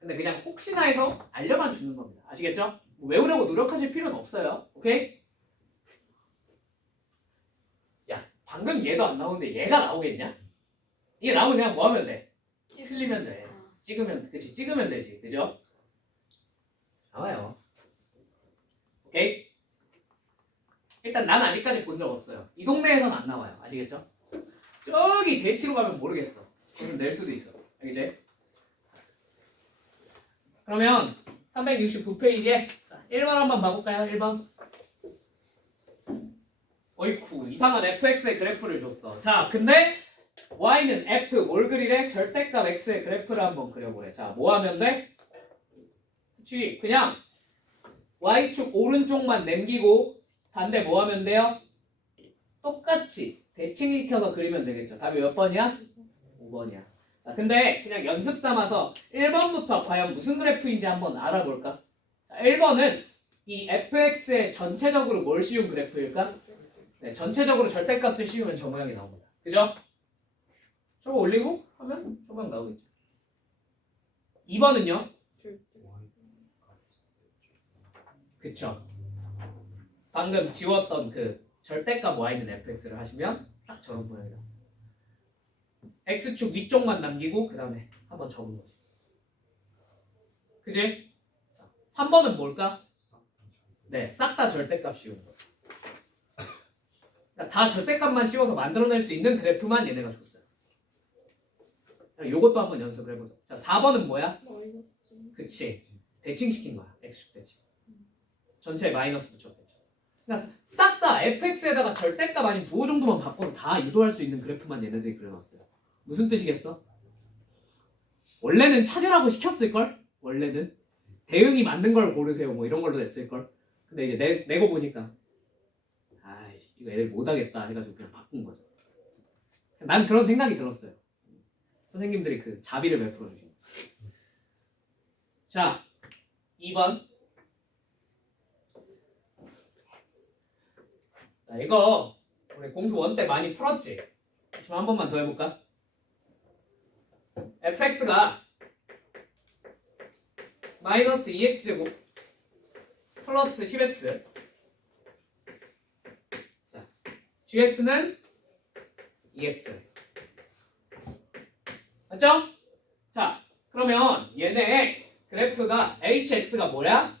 근데 그냥 혹시나 해서 알려만 주는 겁니다. 아시겠죠? 뭐 외우려고 노력하실 필요는 없어요. 오케이? 야, 방금 얘도 안 나오는데 얘가 나오겠냐? 이게 나오면 그냥 뭐 하면 돼? 틀리면 돼. 찍으면, 그치? 찍으면 되지. 그죠? 나와요. 오케이? 일단 난 아직까지 본 적 없어요. 이 동네에서는 안 나와요. 아시겠죠? 저기 대치로 가면 모르겠어. 무슨 낼 수도 있어. 알겠지? 그러면 369페이지에 1번 한번 봐볼까요? 1번. 어이쿠 이상한 fx의 그래프를 줬어. 자 근데 y는 f 뭘 그리래? 절대값 x의 그래프를 한번 그려보래. 자 뭐 하면 돼? 그치 그냥 y축 오른쪽만 남기고 반대 뭐 하면 돼요? 똑같이 대칭시켜서 그리면 되겠죠. 답이 몇 번이야? 5번이야. 자, 근데 그냥 연습 삼아서 1번부터 과연 무슨 그래프인지 한번 알아볼까? 자, 1번은 이 fx의 전체적으로 뭘 씌운 그래프일까? 네, 전체적으로 절대값을 씌우면 저 모양이 나옵니다. 그죠? 저거 올리고 하면 저 모양 나오겠죠. 2번은요? 그쵸. 방금 지웠던 그 절대값 y는 fx를 하시면 딱 저런 모양이 나옵니다. x축 위쪽만 남기고 그 다음에 한번 적은 거지. 그지? 3번은 뭘까? 네, 싹 다 절대값 씌우는 거. 그러니까 다 절대값만 씌워서 만들어낼 수 있는 그래프만 얘네가 줬어요. 요것도 한번 연습을 해보자. 자, 4번은 뭐야? 그치. 대칭시킨 거야. x축 대칭. 전체에 마이너스 붙였겠죠. 그러니까 싹 다 fx에다가 절대값 아닌 부호 정도만 바꿔서 다 유도할 수 있는 그래프만 얘네들이 그려놨어요. 무슨 뜻이겠어? 원래는 찾으라고 시켰을걸? 원래는 대응이 맞는 걸 고르세요 뭐 이런 걸로 냈을걸? 근데 이제 내고 보니까 아이씨 이거 애들 못하겠다 해가지고 그냥 바꾼 거죠. 난 그런 생각이 들었어요. 선생님들이 그 자비를 베풀어 주신. 자 2번. 자 이거 우리 공수 1 때 많이 풀었지? 지금 한 번만 더 해볼까? fx가 마이너스 2x제곱 플러스 10x 자, gx는 2x 맞죠? 자 그러면 얘네 그래프가 hx가 뭐야?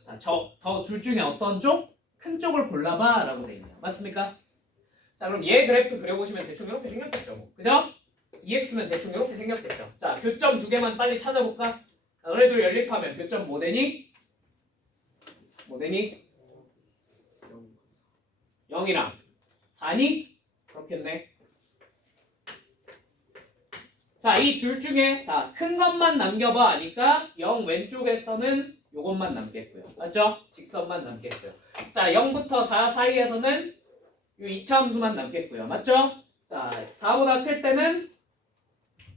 더 둘 중에 어떤 쪽? 큰 쪽을 골라봐 라고 돼 있네요. 맞습니까? 자 그럼 얘 그래프 그려보시면 대충 이렇게 생겼겠죠 뭐. 그죠? 2x면 대충 이렇게 생겼겠죠. 자 교점 두 개만 빨리 찾아볼까? 자, 너네들 연립하면 교점 뭐 되니? 뭐 되니? 0이랑 4니? 그렇겠네. 자 이 둘 중에 자 큰 것만 남겨봐 하니까 0 왼쪽에서는 요것만 남겠고요. 맞죠? 직선만 남겠고요. 자 0부터 4 사이에서는 요 2차 함수만 남겠고요. 맞죠? 자 4보다 클 때는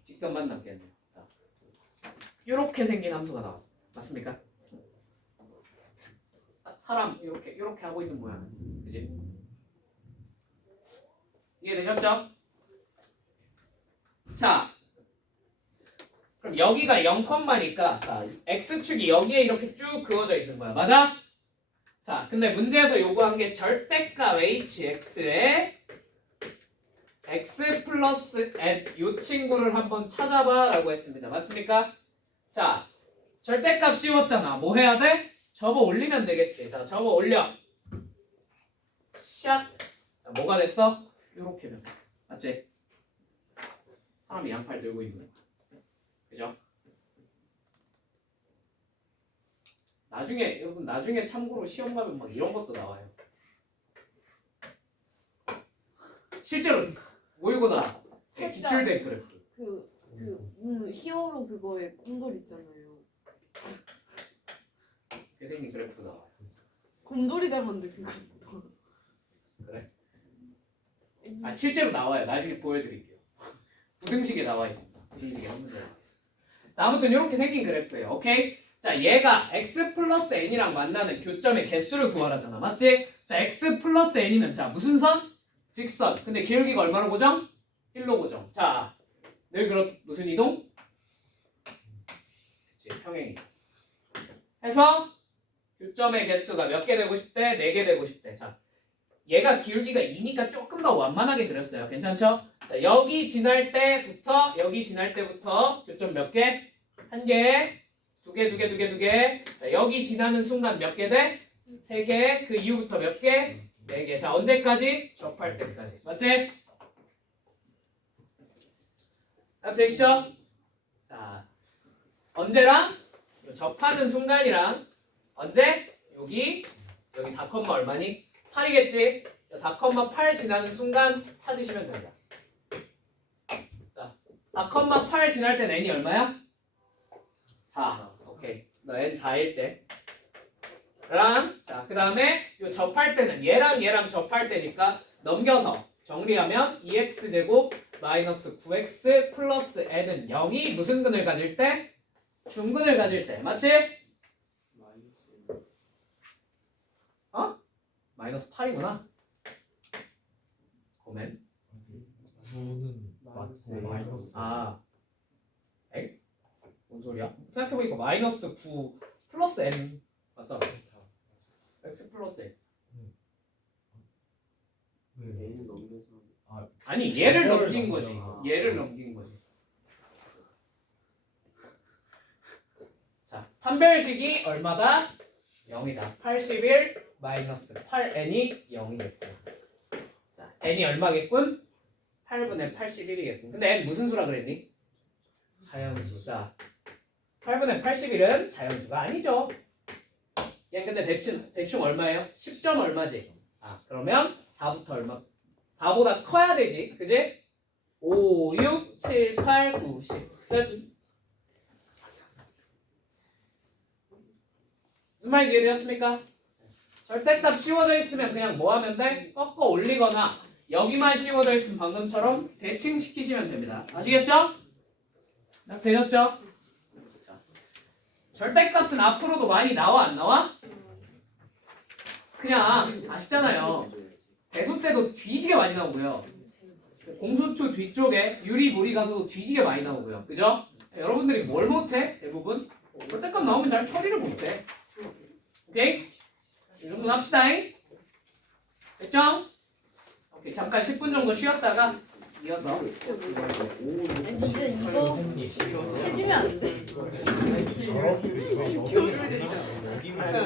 직선만 남겠네요. 자, 이렇게 생긴 함수가 나왔습니다. 맞습니까? 사람 이렇게 하고 있는 모양. 그지? 이해되셨죠? 자, 그럼 여기가 0,니까 자, x축이 여기에 이렇게 쭉 그어져 있는 거야. 맞아? 자, 근데 문제에서 요구한 게 절대값 hx에 x 플러스 n 요 친구를 한번 찾아봐 라고 했습니다. 맞습니까? 자 절대값 씌웠잖아. 뭐 해야 돼? 접어 올리면 되겠지. 자 접어 올려 샥. 자 뭐가 됐어? 요렇게 변했어. 맞지? 사람이 양팔 들고 있는 거야. 그죠? 나중에 여러분 나중에 참고로 시험 가면 막 이런 것도 나와요. 실제로 모의고사 기출된 그래프. 히어로 그거에 곰돌이 있잖아요. 그 생긴 그래프도 나와요. 곰돌이 닮았는데 그거. 그래? 아 실제로 나와요. 나중에 보여드릴게요. 부등식에 나와 있습니다. 부등식에 한 문제 나와 있습니다. 자 아무튼 이렇게 생긴 그래프예요. 오케이? 자 얘가 x 플러스 n이랑 만나는 교점의 개수를 구하라잖아. 맞지? 자 x 플러스 n이면 자 무슨 선? 직선. 근데 기울기가 얼마로 고정? 1로 고정. 자 늘 그렇 무슨 이동? 그치 평행이동. 해서 교점의 개수가 몇 개 되고 싶대? 4개 되고 싶대. 자 얘가 기울기가 2니까 조금 더 완만하게 그렸어요. 괜찮죠? 자, 여기 지날 때부터 여기 지날 때부터 교점 몇 개? 1개, 2개, 2개, 2개, 2개. 자, 여기 지나는 순간 몇 개 돼? 3개. 그 이후부터 몇 개? 4개. 자 언제까지? 접할 때까지. 맞지? 다 되시죠? 자 언제랑? 접하는 순간이랑 언제? 여기 4, 얼마니? 8이겠지? 4,8 지나는 순간 찾으시면 됩니다. 자, 4,8 지날 땐 n이 얼마야? 4. 오케이. 너 n 4일 때. 자, 그 다음에 요 접할 때는 얘랑 접할 때니까 넘겨서 정리하면 2x제곱 마이너스 9x 플러스 n은 0이 무슨 근을 가질 때? 중근을 가질 때. 맞지? 마이너스 8이구나. 고멘. 9는 맞고 마이너스. 아. 엥? 뭔 소리야? 생각해보니까 마이너스 9 플러스 n 맞잖아. x 플러스 n. 네. N은 넘겨서 아니 얘를 저거를 넘긴 거지. 넘겨서. 얘를 넘긴 거지. 자, 판별식이 얼마다? 0이다. 81 마이너스 8n이 0이겠군. 자, n이 얼마겠군? 8분의 81이겠군. 근데 n 무슨 수라 그랬니? 자연수. 자, 8분의 81은 자연수가 아니죠. 얘 근데 대충 얼마예요? 10점 얼마지? 아, 그러면 4부터 얼마? 4보다 커야 되지. 그지? 5, 6, 7, 8, 9, 10. 끝. 무슨 말인지 이해되셨습니까? 절대값 씌워져 있으면 그냥 뭐 하면 돼? 꺾어 올리거나 여기만 씌워져 있으면 방금처럼 대칭시키시면 됩니다. 아시겠죠? 딱 되셨죠? 자, 절대값은 앞으로도 많이 나와 안 나와? 그냥 아시잖아요. 대소 때도 뒤지게 많이 나오고요. 공소초 뒤쪽에 유리물이 가서도 뒤지게 많이 나오고요. 그죠? 여러분들이 뭘 못해? 대부분 절대값 나오면 잘 처리를 못해. 오케이? 이 정도는 합시다. 됐죠? 오케이, 잠깐 10분 정도 쉬었다가 이어서 진짜 이거 해주면 안 돼. 저렇게 교육을 드리자. 여기만